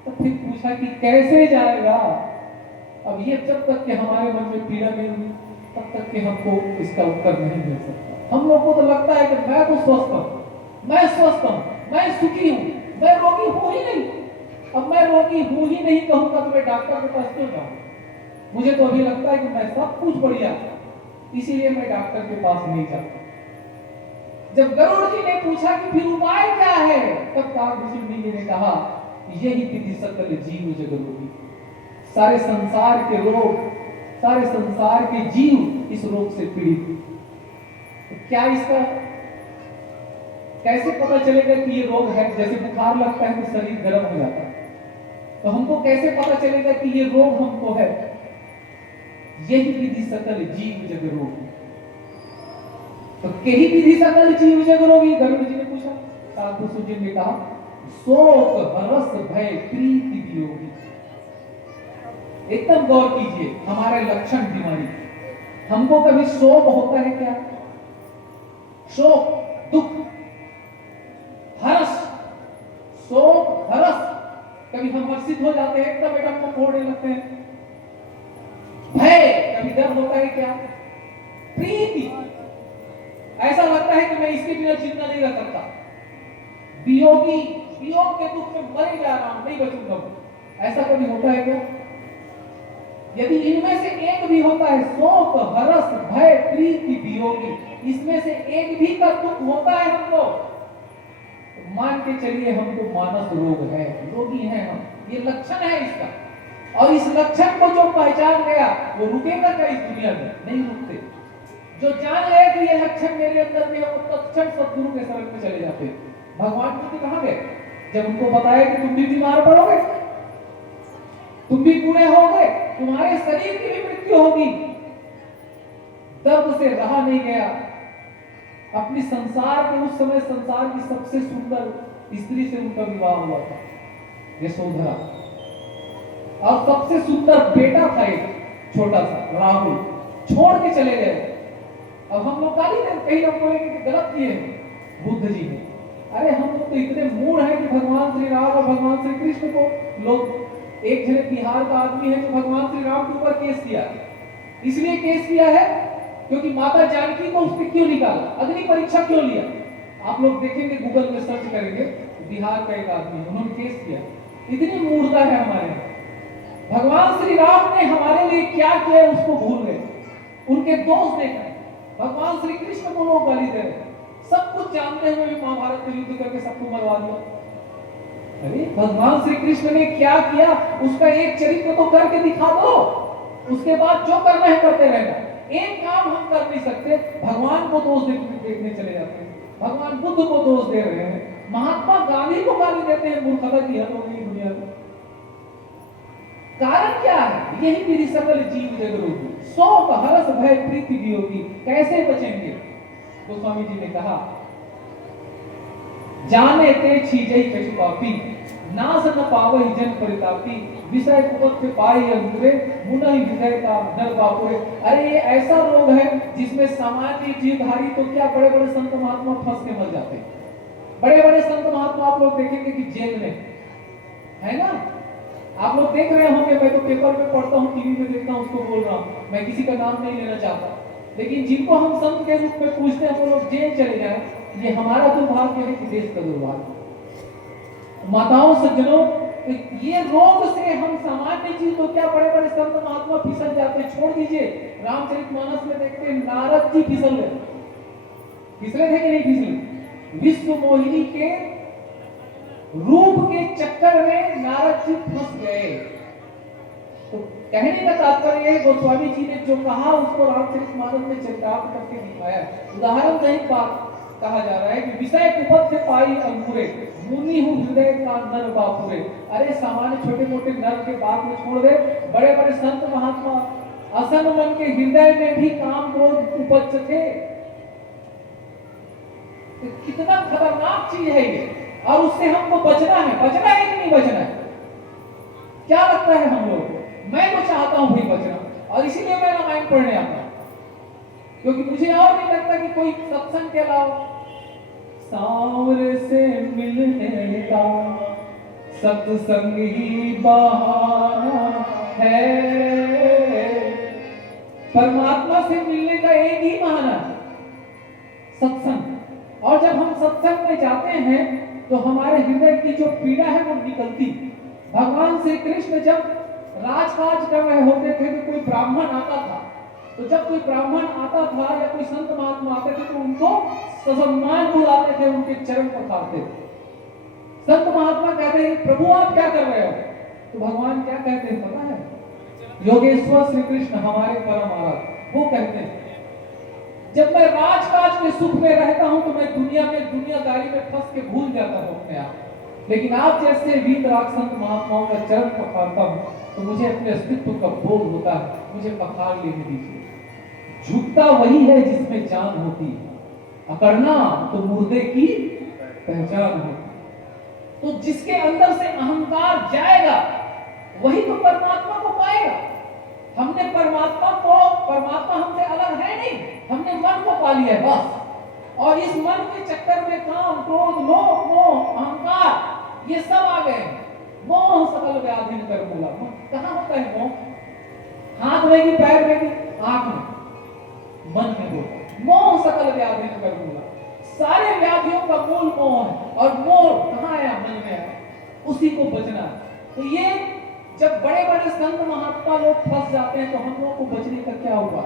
तो फिर पूछा कि कैसे जाएगा। अब ये जब तक कि हमारे मन में पीड़ा नहीं हुई, तब तक कि हमको इसका उत्तर नहीं मिल सकता। हम लोग को तो लगता है कि मैं तो स्वस्थ हूं, मैं स्वस्थ हूं, मैं सुखी हूं, मैं रोगी हूं ही नहीं। अब मैं रोगी हूं ही नहीं कहूंगा तो मैं डॉक्टर के पास क्यों जाऊं? मुझे तो अभी लगता है कि मैं सब कुछ बढ़िया, इसीलिए मैं डॉक्टर के पास नहीं जाता। जब गरुड़ जी ने पूछा कि फिर उपाय क्या है, तब काकभूषण जी ने कहा, यही विधि सकल जीव जगरोगी। सारे संसार के रोग, सारे संसार के जीव इस रोग से पीड़ित। तो क्या इसका कैसे पता चलेगा कि ये रोग है? जैसे बुखार लगता है तो शरीर गर्म हो जाता है, तो हमको कैसे पता चलेगा कि ये रोग हमको है? यही विधि सकल जीव जगरोगी। तो यही विधि सकल जीव जगरोगी, गरुड़ जी ने पूछा। काकभूषण जी ने कहा, शोक हरस भय प्रीति वियोगी। एकदम गौर कीजिए, हमारे लक्षण बीमारी, हमको कभी शोक होता है क्या? शोक दुख, हर्ष, शोक हर्ष, कभी हम हर्षित हो जाते हैं, एकदम एकदम को फोड़ने लगते हैं। भय, कभी डर होता है क्या? प्रीति, ऐसा लगता है कि मैं इसके बिना जिंदा नहीं रह सकता। वियोगी, वियोग के दुख में मर जा रहा हूं, नहीं बचूंगा, ऐसा कभी होता है क्या? यदि इनमें से एक भी होता है, शोक हर्ष भय प्रीति वियोगी, इसमें से एक भी का दुख होता है हमको, तो मान के चलिए हमको मानस रोग है, रोगी हैं हम, ये लक्षण है इसका। और इस लक्षण को जो पहचान गया वो रुकेगा क्या इस दुनिया में? नहीं रुकते। जो जान गया कि ये लक्षण मेरे अंदर में है, वो तत्क्षण सदगुरु के शरण में चले जाते। भगवान मूर्ति कहां गए? जब उनको बताया कि तुम भी बीमार पड़ोगे, तुम भी बूढ़े होगे, तुम्हारे शरीर की भी मृत्यु होगी, दर्द से रहा नहीं गया। अपनी संसार के उस समय संसार की सबसे सुंदर स्त्री से उनका विवाह हुआ था, यशोधरा, और सबसे सुंदर बेटा था एक छोटा सा राहुल, छोड़ के चले गए। अब हम लोग गाली देते, कहीं लोग बोलेंगे कि गलत किए बुद्ध जी ने। अरे हम लोग तो इतने मूड हैं कि भगवान श्री राम और भगवान श्री कृष्ण को लोग, एक जने बिहार का आदमी है जो भगवान श्री राम के ऊपर केस किया, इसलिए केस किया है क्योंकि माता जानकी को उसने क्यों निकाला, अग्नि परीक्षा क्यों लिया। आप लोग देखेंगे, गूगल में सर्च करेंगे, बिहार का एक आदमी, उन्होंने केस किया। इतनी मूर्खता है हमारे यहाँ। भगवान श्री राम ने हमारे लिए क्या किया उसको भूल गए, उनके दोष देखा। भगवान श्री कृष्ण को लोग गाली दे रहे, सब कुछ जानते हुए भी महाभारत में युद्ध करके सबको मरवा दिया। अरे भगवान श्री कृष्ण ने क्या किया उसका एक चरित्र तो करके दिखा दो, उसके बाद जो करना है करते रहना। एक काम हम कर नहीं सकते, भगवान को दोष देखने चले जाते हैं, भगवान बुद्ध को दोष दे रहे हैं, महात्मा गांधी को गाली देते हैं, मूर्खता की हद हो गई दुनिया में। कारण क्या है? यही मेरी सकल जीव जग रोगी, शोक हर्ष भय प्रीति वियोगी। कैसे बचेंगे? गोस्वामी जी ने कहा, जाने ते छीजहि कछु पापी, नाश न पावहि जन परितापी, विषय कुपथ पाई अंकुरे, मुनहि हृदय का नर बापुरे। अरे ये ऐसा रोग है जिसमें सामान्य जीवधारी तो क्या, बड़े बड़े संत महात्मा फंस के मर जाते हैं। बड़े बड़े संत महात्मा आप लोग देखेंगे कि जेल में है ना, आप लोग देख रहे होंगे, मैं तो पेपर में पढ़ता हूँ, टीवी में देखता हूँ, उसको बोल रहा हूँ, मैं किसी का नाम नहीं लेना चाहता, लेकिन जिनको हम संत के रूप में पूछते हैं वो लोग जेल चले जाए, ये हमारा दुर्भाग्य है कि देश का दुर्भाग्य। माताओं सज्जनों, ये रोग से हम सामान्य चीज तो क्या, बड़े बड़े संत महात्मा फिसल जाते हैं। छोड़ दीजिए, रामचरितमानस में देखते हैं नारद जी फिसल गए, फिसले थे कि नहीं फिसले? विश्व मोहिनी के रूप के चक्कर में नारद जी फंस गए। तो कहने का तात्पर्य है, गोस्वामी जी ने जो कहा उसको रामचरितमानस में चरितार्थ करके दिखाया। उदाहरण सहित बात कहा जा रहा है कि विषय कुपथ पाई अंकुरे, मुनि हूँ हृदय का नर बापुरे। अरे सामान्य छोटे मोटे नर के बात में छोड़ दे, बड़े बड़े संत महात्मा असन मन के हृदय में भी काम क्रोध उपज थे। तो कितना खतरनाक चीज है ये, और उससे हमको बचना है। बचना है कि नहीं बचना है? क्या लगता है हम लोग? मैं तो चाहता हूं भाई बचना, और इसीलिए मैं रामायण पढ़ने आता हूं, क्योंकि मुझे और नहीं लगता कि कोई सत्संग के अलावा सांवरे से मिलने का सत्संग ही बहाना है। परमात्मा से मिलने का एक ही बहाना है, सत्संग। और जब हम सत्संग में जाते हैं तो हमारे हृदय की जो पीड़ा है वो निकलती। भगवान श्री कृष्ण जब राजकाज कर रहे होते थे तो कोई ब्राह्मण आता था, तो जब कोई ब्राह्मण आता था या कोई संत महात्मा आते थे तो उनको ससम्मान बुलाते थे, उनके चरण पखारते थे। संत महात्मा कहते हैं, प्रभु आप क्या कर रहे हो? तो भगवान क्या कहते हैं पता है? योगेश्वर श्री कृष्ण हमारे परम आराध्य, वो कहते हैं, जब मैं राजकाज के सुख में रहता हूं तो मैं दुनिया में दुनियादारी में फंस के भूल जाता हूं अपने आप, लेकिन आप जैसे वीतराग संत महात्माओं का चरण पखारता हूं तो मुझे अपने अस्तित्व का बोध होता है, मुझे पखार लेने दीजिए। झुकता वही है जिसमें जान होती है, अकड़ना तो मुर्दे की पहचान होती। तो जिसके अंदर से अहंकार जाएगा वही तो परमात्मा को पाएगा। हमने परमात्मा हमसे अलग है नहीं, हमने मन को पा लिया है बस। और इस मन के चक्कर में काम क्रोध लोभ मोह अहंकार ये सब आ गए। मोह सकल व्याधि कर बोला, कहां होता है मोह? हाथ में कि पैर में कि आंख में? मन में बोला मोह सकल व्याधि कर बोला। सारे व्याधियों का मूल मोह है, और मोह कहां आया? मन में आया। उसी को बचना है। तो ये जब बड़े बड़े संत महात्मा लोग फंस जाते हैं तो हम लोग को बचने का क्या हुआ?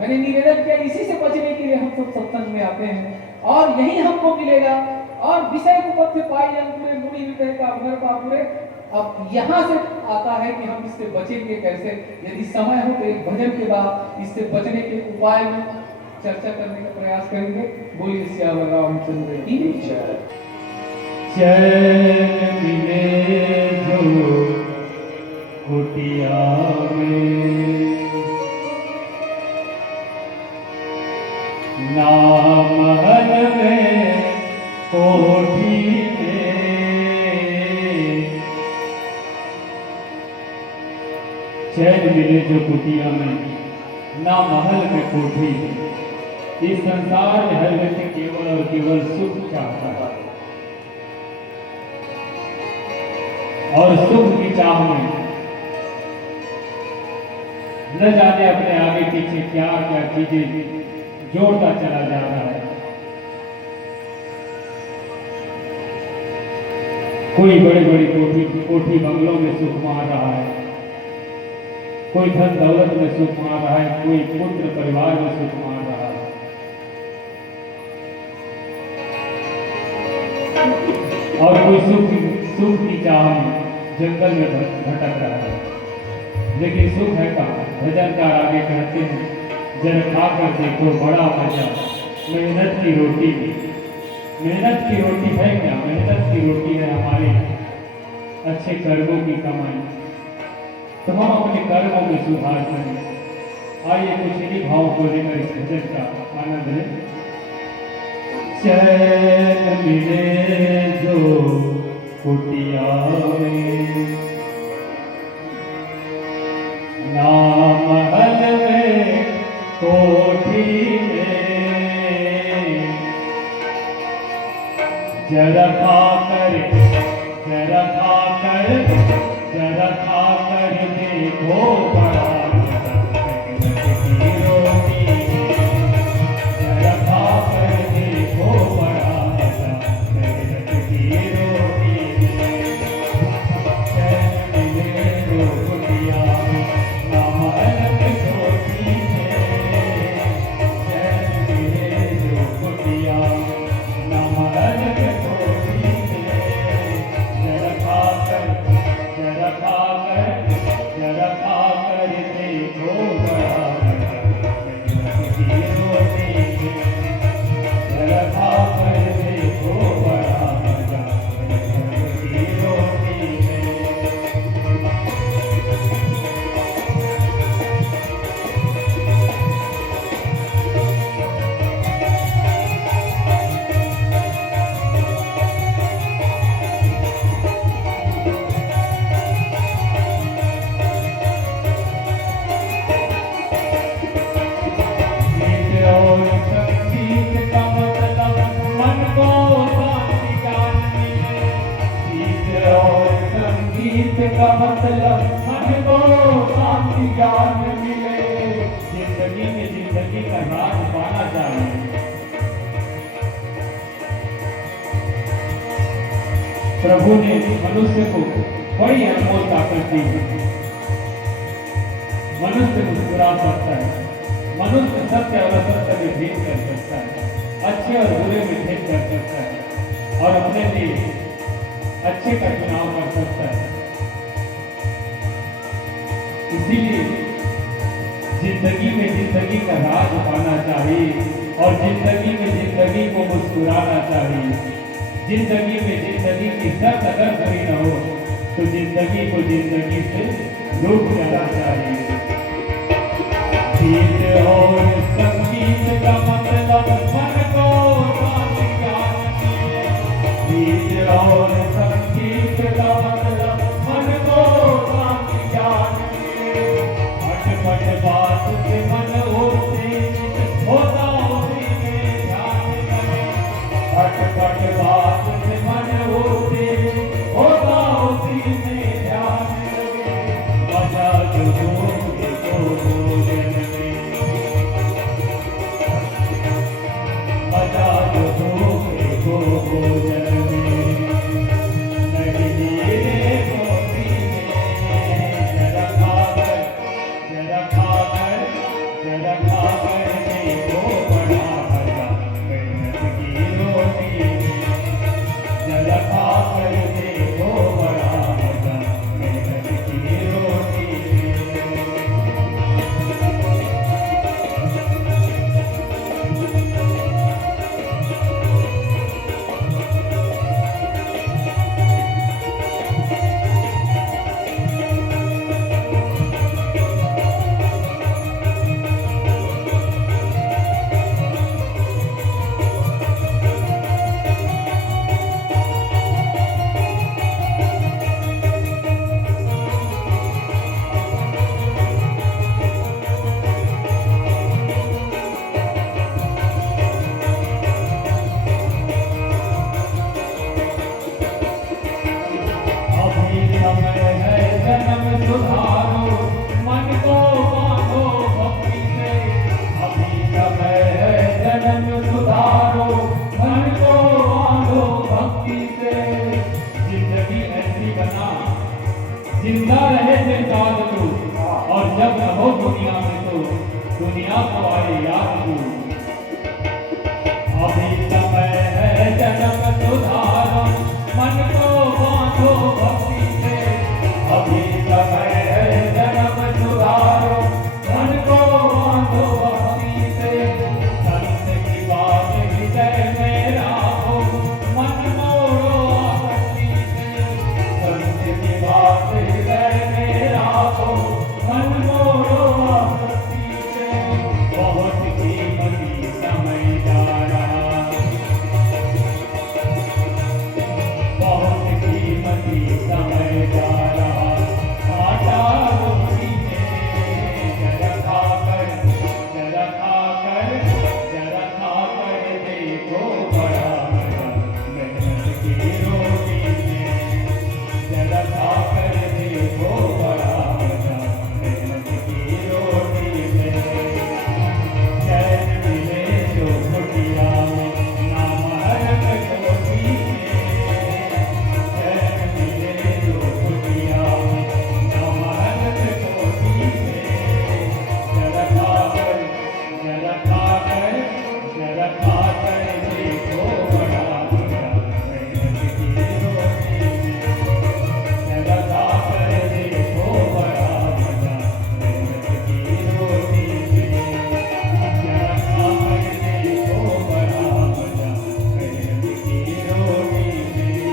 मैंने निवेदन किया, इसी से बचने के लिए हम सब सत्संग में आते हैं और यही हमको मिलेगा। और विषय उपत्य पाई पूरे मुनि हृदय का अवगर पापुरे। अब यहाँ से आता है कि हम इससे बचेंगे कैसे। यदि समय हो तो एक भजन के बाद इससे बचने के उपाय में चर्चा करने का प्रयास करेंगे। बोलिए सियावर रामचंद्र की जय। चैन मिले जो कुटिया में, ना महल में कोठी में, चैन मिले जो कुटिया में, ना महल में कोठी में। इस संसार में हर व्यक्ति केवल और केवल सुख चाहता है और सुख की चाह में न जाने अपने आगे पीछे क्या क्या चीजें जोड़ता चला जा रहा है। कोई बड़ी बड़ी कोठी बंगलों में सुख मार रहा है, कोई धन दौलत में सुख मार रहा है, कोई पुत्र परिवार में सुख मार रहा है। और कोई सुख की चाह में जंगल में भटक रहा है। लेकिन सुख है कहाँ? भजनकार आगे कहते हैं, जरा खा कर देखो बड़ा मजा मेहनत की रोटी में। मेहनत की रोटी है क्या? मेहनत की रोटी है हमारे अच्छे कर्मों की कमाई। तो हम अपने कर्मों में सुधार करें। आइए कुछ इन्हीं भाव को लेकर इस भजन का आनंद लें। चैन मिले जो कुटिया में, ना महल में कोठी में, जरा खाकर देखो बड़ा की रोटी, जरा खाकर देखो बड़ा की रोटी। चैन मिले जो कुटिया में, ना महल में कोठी में, चैन मिले जो कुटिया में, ना महल में कोठी में, जरा खाकर देखो बड़ा की रोटी, जरा खाकर देखो बड़ा की रोटी में। का मतलब मन को शांति ज्ञान मिले। जिंदगी में जिंदगी का राज पाना चाहिए। प्रभु ने मनुष्य को बड़ी अनमोल ताकत दी। मनुष्य मुस्कुरा सकता है, मनुष्य सत्य और असत्य में भेद कर सकता है, अच्छे और बुरे में भेद कर सकता है और अपने लिए अच्छे का चुनाव कर सकता है। इसीलिए जिंदगी में जिंदगी का राज पाना चाहिए और जिंदगी में जिंदगी को मुस्कुराना चाहिए। जिंदगी में जिंदगी की शर्त अगर पूरी न हो तो जिंदगी को जिंदगी से लूट जाना चाहिए। गीत और संगीत का मतलब मन को शांति ज्ञान मिले। गीत और संगीत का मतलब मन को शांति ज्ञान मिले। अटपट बात से मन होता उसी में ध्यान लगे। अटपट बात से मन होता उसी में ध्यान लगे। मजा जो दोगे तो भोजन में, मजा जो दोगे तो भोजन में, नहीं जन्म सुधारो, मन को बांधो भक्ति से, अभी समय है जन्म सुधारो, मन को बांधो भक्ति से। जिंदगी ऐसी बना, जिंदा रहे दिन रात तू, और जब न हो दुनिया में तो दुनिया को आए याद तू। अभी समय है जन्म सुधारो, मन को बांधो भक्ति से, अभी समय है जन्म सुधारो, मन को बांधो भक्ति से। संत की बात हृदय में राखो, मन मोड़ो आसक्ति से, संत की बात हृदय में राखो, मन मोड़ो आसक्ति से। बहुत कीमती समय जा रहा, बहुत कीमती समय जा रहा, आटा रोटी में जरा खाकर, जरा खाकर, जरा खाकर देखो बड़ा मजा मेहनत की रोटी में, जरा खाकर देखो बड़ा मजा मेहनत की रोटी में। चैन मिले जो कुटिया में, नाम हरक कोठी में, चैन मिले जो कुटिया में, नाम हरक कोठी में। जरा खाकर, जरा खाकर, जरा खाकर देखो बड़ा मजा मेहनत की रोटी में, जरा खाकर देखो बड़ा मजा मेहनत की रोटी में, जरा खाकर देखो बड़ा मजा मेहनत की रोटी में,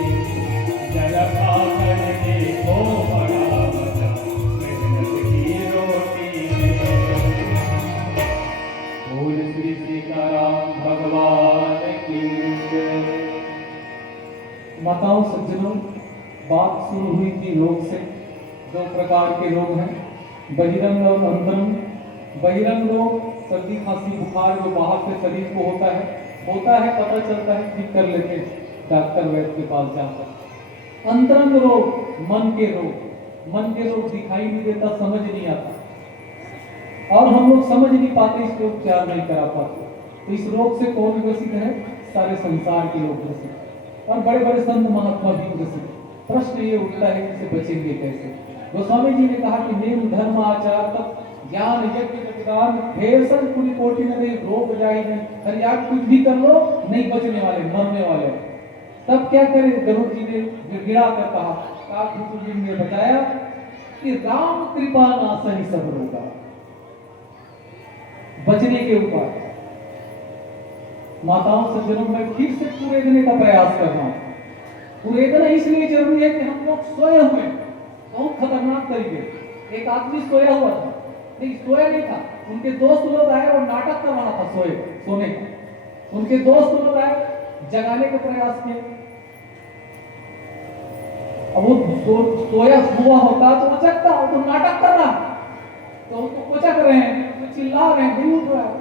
जरा खाकर देखो बड़ा मजा मेहनत की रोटी में। बोल श्री सीताराम भगवान की जय। माताओं सज्जनों, बात शुरू हुई थी रोग से। दो प्रकार के रोग हैं, बहिरंग और अंतरंग। बहिरंग रोग सर्दी खांसी बुखार जो बाहर से शरीर को होता है पता चलता है, ठीक कर लेते हैं डॉक्टर वैद्य के पास जाकर। अंतरंग रोग मन के रोग दिखाई नहीं देता, समझ नहीं आता, और हम लोग समझ नहीं पाते, इसको उपचार नहीं करा पाते। तो इस रोग से कौन ग्रसित है? सारे संसार के लोग ग्रसित, और बड़े बड़े संत महात्मा भी ग्रसित। प्रश्न ये उठता है कि इसे बचेंगे कैसे? गोस्वामी जी ने कहा कि नेम धर्म आचार तक ज्ञान यज्ञ जगदान भेषण पूरी कोटि में नहीं, रोग जाए नहीं, हरियाण कुछ भी कर लो नहीं बचने वाले, मरने वाले। तब क्या करे? गरुड़ जी ने गिड़गिड़ा कर कहा, काकभूषण जी ने बताया कि राम कृपा नाश ही सब रोगा। बचने के उपाय माताओं सज्जनों, मैं फिर से पूरे देने का प्रयास कर रहा हूं। पूरे देना इसलिए जरूरी है कि हम लोग सोए हुए, बहुत खतरनाक तरीके। एक आदमी सोया हुआ था, नहीं सोया नहीं था, उनके दोस्त लोग आए और नाटक कर रहा था सोने का। उनके दोस्त लोग आए, जगाने का प्रयास किए। अब वो सोया हुआ होता तो वो जगता, वो तो नाटक कर रहा, तो उनको कोचा कर रहे हैं, तो चिल्ला रहे हैं, नहीं उठ रहा है।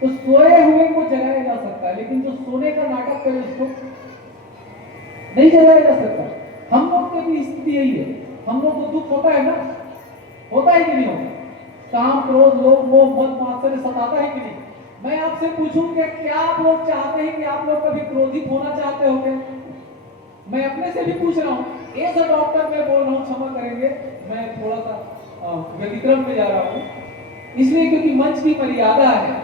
तो सोए हुए को जगाया जा सकता है, लेकिन जो सोने का नाटक करे उसको नहीं जगाया जा सकता। हम लोग की भी स्थिति यही है। हम लोग को दुख होता है ना, होता है कि नहीं होता? काम क्रोध लोभ मोह मद मात्सर्य सताता है कि नहीं? मैं आपसे पूछूं कि क्या आप लोग चाहते हैं कि आप लोग कभी क्रोधित होना चाहते हो क्या? मैं अपने से भी पूछ रहा हूँ, एज अ डॉक्टर मैं बोल रहा हूँ, क्षमा करेंगे, मैं थोड़ा सा व्यतिक्रम में जा रहा हूँ, इसलिए क्योंकि मंच की मर्यादा है,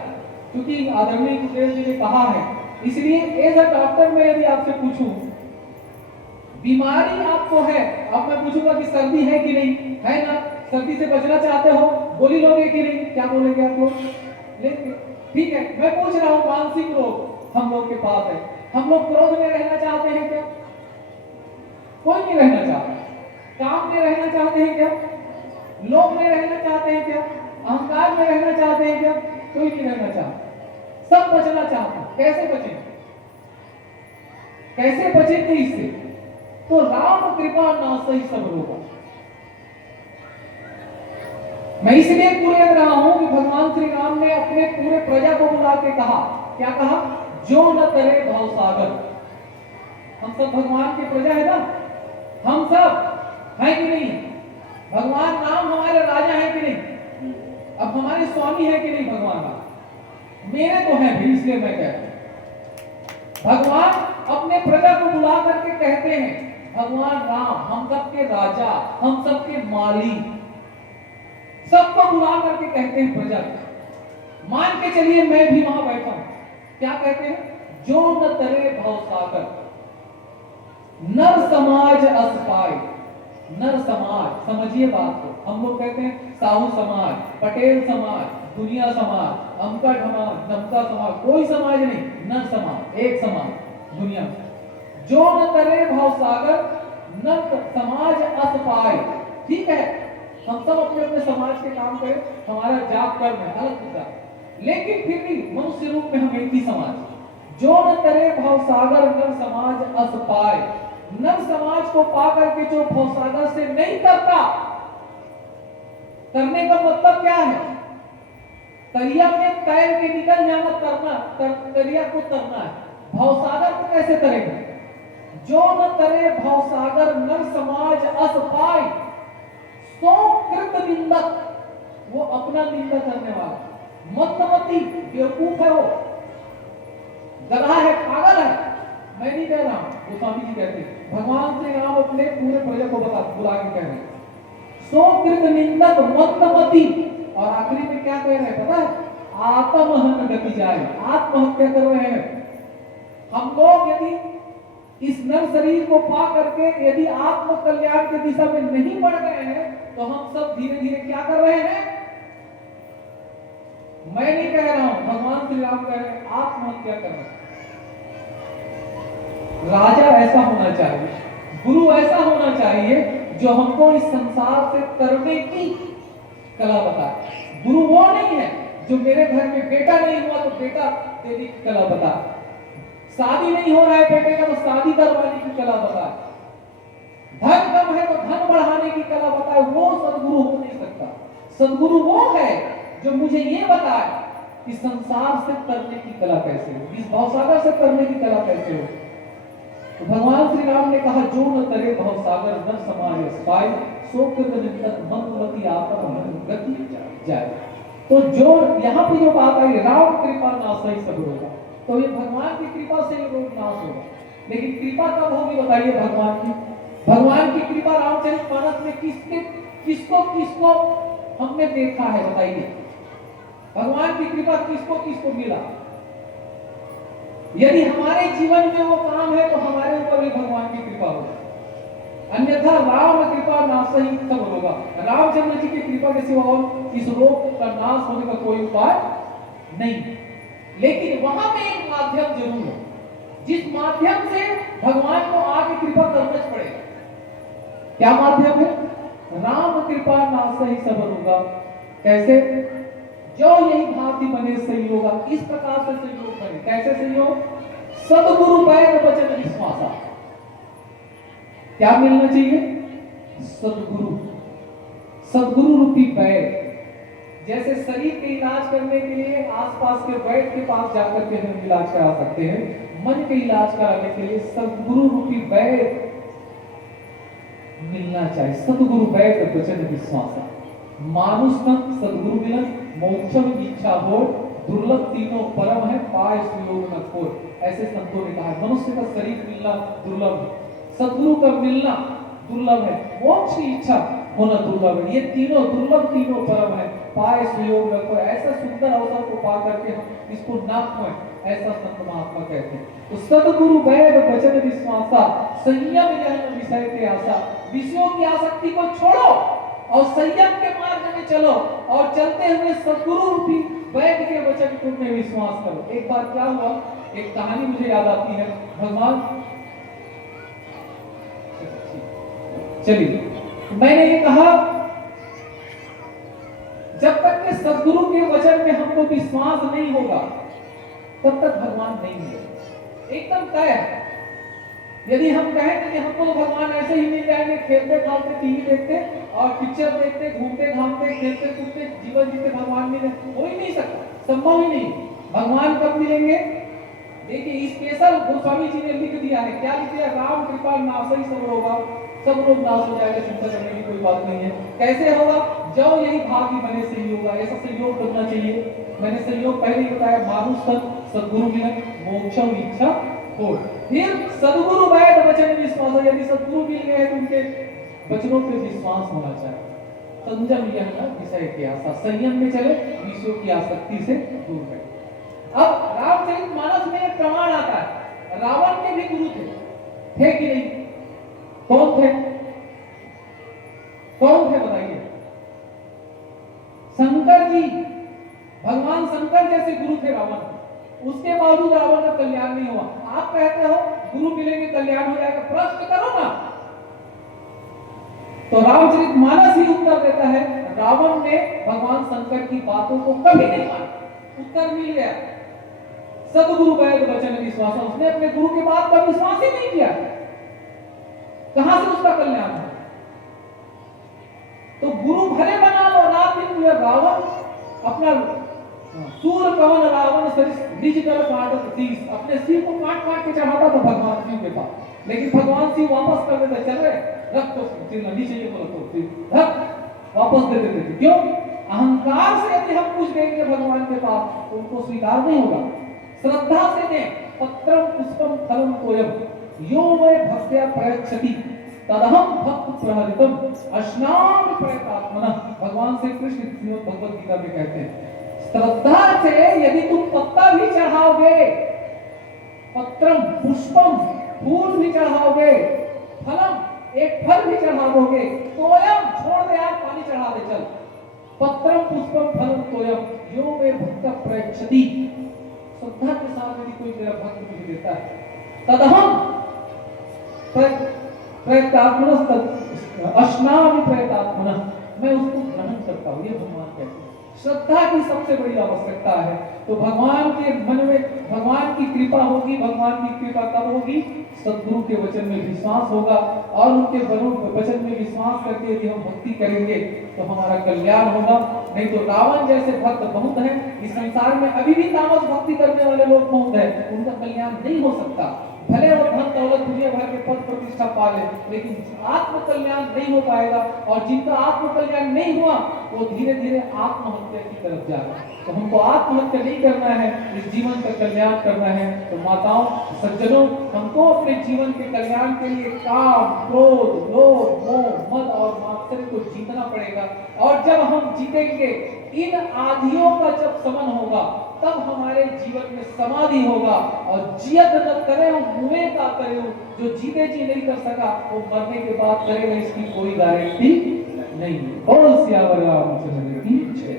क्योंकि आदरणीय गुरुदेव जी ने कहा है, इसलिए एज अ डॉक्टर मैं यदि आपसे पूछूं, बीमारी आपको है, अब मैं पूछूंगा कि सर्दी है कि नहीं है ना, सर्दी से बचना चाहते हो, गोली लोगे कि नहीं? क्या बोलेंगे आप लोग? लेंगे। ठीक है, मैं पूछ रहा हूँ, मानसिक रोग हम लोग के पास है, हम लोग क्रोध में रहना चाहते हैं क्या? कोई नहीं रहना चाहता। काम में रहना चाहते हैं क्या? लोभ में रहना चाहते हैं क्या? अहंकार में रहना चाहते हैं क्या? कोई नहीं रहना चाहता। सब बचना चाहता। कैसे बचें? कैसे बचेंगे इससे? तो राम कृपा नाश ही सब रोगा। मैं इसलिए पूरे रहा हूं कि भगवान श्री राम ने अपने पूरे प्रजा को बुला के कहा, क्या कहा? जो न करे भव सागर। हम सब भगवान की प्रजा है ना, हम सब है कि नहीं? भगवान राम हमारे राजा है कि नहीं? अब हमारे स्वामी है कि नहीं भगवान राम? मेरे तो हैं भी, इसलिए मैं कह रहा हूं। भगवान अपने प्रजा को बुला करके कहते हैं, भगवान राम हम सबके राजा, हम सबके मालिक, सबको बुला करके कहते हैं प्रजा को। मान के चलिए मैं भी वहां बैठा हूं, क्या कहते हैं? जो न तरे भव सागर, नर समाज अस पाए। नर समाज, समझिए बात को, हम लोग कहते हैं साहू समाज, पटेल समाज, दुनिया समाज, अमका समाज, नमका समाज, कोई समाज नहीं, नर समाज, एक समाज दुनिया में। जो न तरे भव सागर, नर समाज अस पाए। ठीक है, हम सब अपने अपने समाज के काम करें, हमारा जात कर्म है, अलग मुद्दा, लेकिन फिर भी मनुष्य रूप में हम एक ही समाज। जो न तरे भव सागर, नर समाज अस पाए। नर समाज को पा करके जो भवसागर से नहीं करता, करने का मतलब क्या है? तरिया में तैर के निकल जाना, करना, तरिया को तरना है। भवसागर को कैसे तरेगा? जो न तरे भवसागर, नर समाज अस पाए। सो कृत निंदक, वो अपना निंदा करने वाला, मंदमती, बेवकूफ है, वो गधा है, पागल है। मैं नहीं कह रहा हूं, वो स्वामी जी कहते हैं। भगवान श्री राम अपने पूरे प्रजा को बुला के कह रहे हैं, सो कृत निंदक मंदमती। और आखिरी में क्या कह रहे हैं पता है? आत्महन गति जाए, आत्महत्या कर रहे हैं। हम लोग यदि इस नर शरीर को पा करके यदि आत्म कल्याण की दिशा में नहीं बढ़ गए हैं, तो हम सब धीरे धीरे क्या कर रहे हैं? मैं नहीं कह रहा हूं, भगवान श्री राम कह रहे हैं, आत्महत्या कर रहे हैं। राजा ऐसा होना चाहिए, गुरु ऐसा होना चाहिए जो हमको इस संसार से तरने की कला बताए। गुरु वो नहीं है जो मेरे घर में बेटा नहीं हुआ तो बेटा देने की कला बताए, शादी नहीं हो रहा है बेटे का तो शादी करवाने की कला बताए, धन कम है तो धन बढ़ाने की कला बताए। वो सदगुरु हो नहीं सकता। सदगुरु वो है जो मुझे ये बताए कि संसार से तरने की कला कैसे हो, इस भवसागर से तरने की कला कैसे हो। तो भगवान श्री राम ने कहा, जो न तरे भवसागर, नर समाज पाए। सो कृत निंदक मंदमती, आत्महन गति जाए। तो जो यहाँ पे जो बात आई, राम कृपा नासई सब रोगा, तो ये भगवान की कृपा से रोग नाश होगा। लेकिन कृपा कब होगी बताइए भगवान की? भगवान की कृपा रामचरितमानस में किसको किसको हमने देखा है बताइए? भगवान की कृपा किसको किसको मिला? यदि हमारे जीवन में वो काम है तो हमारे ऊपर भी भगवान की कृपा होगी, अन्यथा राम कृपा नासई सब होगा। रामचंद्र जी की कृपा के सिवा और इस रोग का नाश होने का कोई उपाय नहीं। लेकिन वहां पे एक माध्यम जरूर है, जिस माध्यम से भगवान को आगे कृपा करना पड़ेगा। क्या माध्यम है? राम कृपा नासई सब होगा। कैसे? जो यही भांति बने संयोगा, इस प्रकार से संयोग बने। कैसे संयोग? सदगुरु बैद वचन विश्वासा। क्या मिलना चाहिए? सदगुरु, सदगुरु रूपी बैद। जैसे शरीर के इलाज करने के लिए आसपास के वैद्य के पास जाकर के हम इलाज करा सकते हैं, मन के इलाज कराने के लिए सदगुरु रूपी वैद्य मिलना चाहिए। सदगुरु वैद्य वचन विश्वासा। मानुष तन सदगुरु मिलन, मोक्षम इच्छा हो, दुर्लभ तीनों परम है, पाए सुयोग न कोई। ऐसे संतों ने कहा, मनुष्य का शरीर मिलना दुर्लभ है, सदगुरु का मिलना दुर्लभ है, मोक्ष की इच्छा होना दुर्लभ है। ये तीनों दुर्लभ, तीनों परम है, पाए सुयोग न कोई। ऐसा सुंदर अवसर को पा करके हम इसको ना खोएं, ऐसा संत महात्मा कहते हैं। तो सदगुरु वैद वचन विश्वासा, संयम यह विषय के आशा। विषयों की आसक्ति को छोड़ो और संयम के मार्ग में चलो, और चलते हुए सदगुरु रूपी वैद्य के वचन तुमने विश्वास करो। एक बार क्या हुआ, एक कहानी मुझे याद आती है। भगवान, चलिए, मैंने ये कहा, जब तक के सदगुरु के वचन में हमको विश्वास नहीं होगा तब तक भगवान नहीं मिलेगा, एकदम तय है। यदि हम कहें कि हमको तो भगवान ऐसे ही मिल जाएंगे, खेलते खाते, टीवी देखते और पिक्चर देखते, घूमते घामते, खेलते कूदते जीवन जीते भगवान मिले, हो ही नहीं सकता, संभव ही नहीं। भगवान कब मिलेंगे? देखिए स्पेशल गोस्वामी जी ने लिख दिया है, क्या लिख दिया? राम कृपा नासई सब रोगा, सब रोग नाश हो जाएगा, चिंता करने की कोई बात नहीं है। कैसे होगा? जो यही भाग्य बने से ही होगा, ऐसा सहयोग करना चाहिए। मैंने सहयोग पहले ही बताया, मानुष तन सद्गुरु मिलन मोक्षम इच्छा हो। फिर सद्गुरु वैद वचन विश्वास, यदि सद्गुरु मिल गए तो उनके वचनों पे विश्वास होना चाहिए। संयम यह न विषय की आशा, संयम में चले, विषयों की आसक्ति से दूर रहे। अब रामचरितमानस में एक प्रमाण आता है, रावण के भी गुरु थे कि नहीं? कौन थे? कौन थे बताइए? शंकर जी, भगवान शंकर जैसे गुरु थे रावण। उसके बावजूद रावण का कल्याण नहीं हुआ। आप कहते हो गुरु मिलेंगे कल्याण हो जाएगा, प्रश्न करो ना। तो रामचरितमानस ही उत्तर देता है, रावण ने भगवान शंकर की बातों को कभी नहीं माना। उत्तर मिल गया, सद्गुरु वैद वचन विश्वास, उसने अपने गुरु के बात का विश्वास ही नहीं किया। कहां से उसका कल्याण है? तो गुरु भले बना लो, रात दिन रावण अपना सूर कवन रावण निज कर काटत शीश, अपने सिर को काट काट के चढ़ाता था भगवान शिव के पास, लेकिन भगवान शिव वापस कर देते, चल रहे रख तो सिर नीचे ये बोलो तो फिर रख वापस दे देते थे। क्यों? अहंकार से यदि हम कुछ देंगे भगवान के पास तो उनको स्वीकार नहीं होगा। श्रद्धा से दें, पत्रम पुष्पम फलम तोयम यो वे भक्त्या प्रयच्छति तदहम भक्त प्रहरितम अश्नामि प्रयतात्मनः, भगवान श्री कृष्ण श्रीमद् भगवद गीता में कहते हैं। श्रद्धा से यदि तुम पत्ता भी चढ़ाओगे, पत्रम पुष्पम फूल भी चढ़ाओगे, फलम एक फल भी चढ़ाओगे, तोयम छोड़ दे यार, पानी चढ़ा दे चल, पत्रम पुष्पम फलम तोयम यो वे भक्त प्रयच्छति, श्रद्धा के साथ यदि कोई मेरा भक्त मुझे देता है, तदहम प्रयतात्मनः अश्नामि प्रयतात्मनः, मैं उसको ग्रहण करता हूँ। ये भगवान कहते हैं श्रद्धा की सबसे बड़ी आवश्यकता है। तो भगवान के मन में भगवान की कृपा होगी। भगवान की कृपा कब होगी? सद्गुरु के वचन में विश्वास होगा, और उनके वचन में विश्वास करके यदि हम भक्ति करेंगे तो हमारा कल्याण होगा। नहीं तो रावण जैसे भक्त बहुत हैं इस संसार में, अभी भी तामस भक्ति करने वाले लोग बहुत हैं, उनका कल्याण नहीं हो सकता। भले वो धन दौलत दुनिया भर के पद प्रतिष्ठा पा ले, लेकिन आत्म कल्याण नहीं हो पाएगा। और जिनका आत्म कल्याण नहीं हुआ वो धीरे धीरे आत्महत्या की तरफ जा रहा है। तो हमको आत्महत्या नहीं करना है, इस जीवन का कल्याण करना है। तो माताओं, सज्जनों, हमको अपने जीवन के कल्याण के लिए काम, क्रोध, लोभ, मोह, मद और मात्सर्य को जीतना पड़ेगा। और जब हम जीतेंगे, इन आधियों का जब समन होगा, तब हमारे जीवन में समाधि होगा। और जियत न करे मुए का करे, जो जीते जी नहीं कर सका वो मरने के बाद करेगा, इसकी कोई गारंटी नहीं। बोल सियावर रामचंद्र की जय।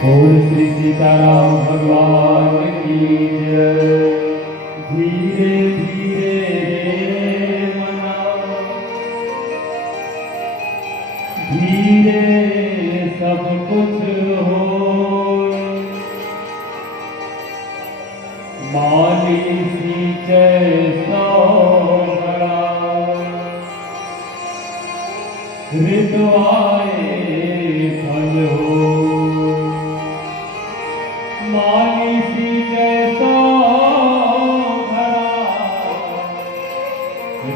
बोल श्री सीताराम भगवान की जय। धीरे धीरे मनाओ, धीरे सब कुछ हो। माली सींचे सो भरा, ऋतुआए फल हो। माली सींचे सो भरा,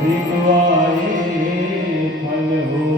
ऋतुआए फल हो।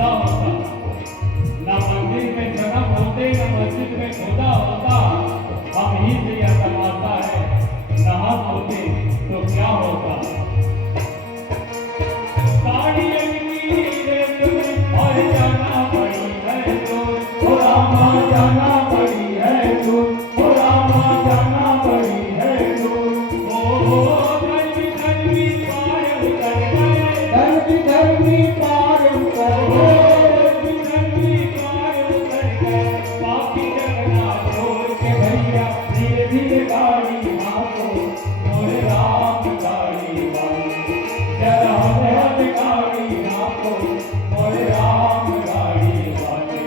खुदा होता, न मंदिर में जन्म होते, न मस्जिद में खुदा होता, हम ही से यह तमाशा है, न हम होते तो क्या होता। साड़ी अंगनी रेत में और जाना पड़ी है दूर, ओ रामा जाना पड़ी है दूर, ओ रामा जाना पड़ी है दूर। ओ धर्मी पार उतर गए, धर्मी पार उतर गए, धर्मी पार उतर गए, बाकी जगना छोड़ के भैया धीरे धीरे गाड़ी हाँको, मोरे राम गाड़ी वाले, जरा हमें गाड़ी हाँको, मोरे राम गाड़ी वाले,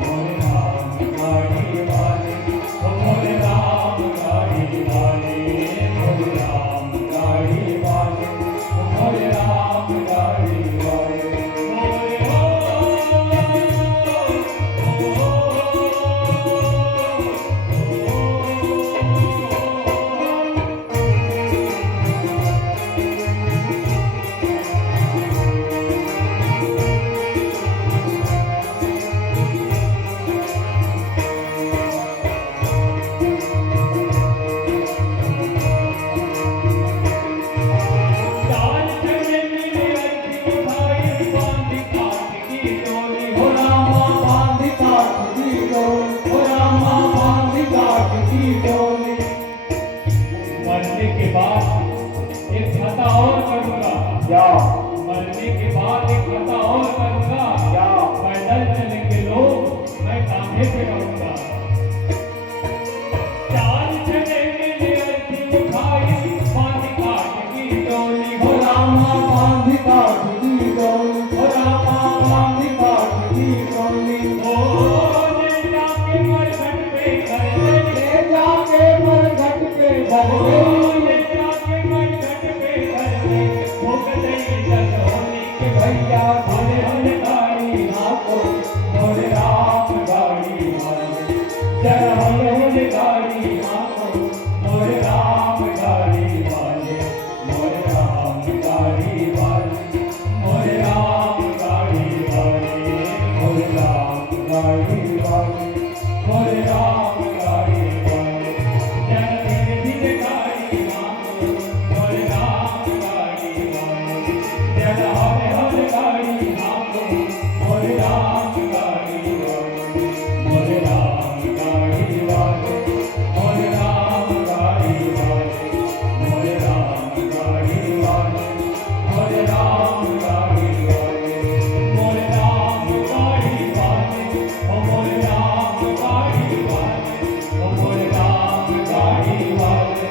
मोरे राम गाड़ी वाले, ओ मोरे राम गाड़ी वाले, मोरे राम गाड़ी वाले, ओ मोरे राम गाड़ी वाले, मोरे चाल चले मेरे अर्जी उठाई बांधी काट की डोरी, ओ रामा बांध काट की डोरी, ओ रामा बांध काट की डोरी। मरने के बाद एक खता और करूंगा, क्या मरने के बाद एक खता और करूंगा, क्या पैदल चलेंगे लोग, मैं कांधे पे रहूंगा। चाल चले मेरे अर्जी उठाई बांधी काट की डोरी, ओ रामा बांध काट की डोरी, ओ रामा बांध काट की डोरी। ओ ले जाके मरघट पे घर ले, ले जाके मरघट पे घर ओ ले, ले जाके मरघट पे घर ले, भूख गई जग होने के भैया भले भले गाड़ी हाँको, मोरे राम गाड़ी वाले, जरा भले भले गाड़ी हाँको, मोरे राम गाड़ी वाले, मोरे राम गाड़ी वाले, मोरे राम गाड़ी वाले, मोरे राम गाड़ी वाले, मोरे राम गाड़ी वाले, जरा धीरे धीरे गाड़ी हाँको, मोरे राम गाड़ी वाले, जरा हौले हौले गाड़ी हाँको, मोरे राम गाड़ी वाले, मोरे राम गाड़ी वाले, मोरे राम गाड़ी वाले, मोरे राम गाड़ी वाले, मोरे राम गाड़ी वाले, मोरे राम गाड़ी वाले, ओ मोरे राम गाड़ी वाले, ओ मोरे राम गाड़ी वाले,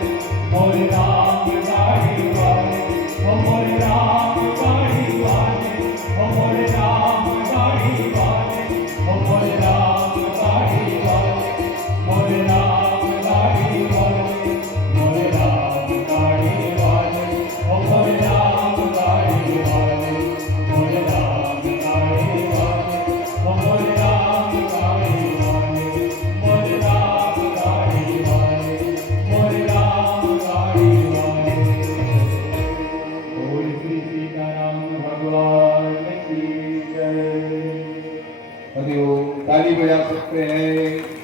मोरे राम गाड़ी वाले, ओ मोरे राम गाड़ी वाले, ओ मोरे राम गाड़ी वाले, ओ मोरे राम गाड़ी वाले, मोरे राम गाड़ी वाले, मोरे राम गाड़ी वाले, ओ मोरे राम गाड़ी वाले, मोरे राम गाड़ी वाले, ओ मोरे राम गाड़ी वाले, मोरे राम गाड़ी वाले, मोरे राम गाड़ी वाले। बोल श्री सीताराम भगवान की जय। ताली बजा सकते हैं।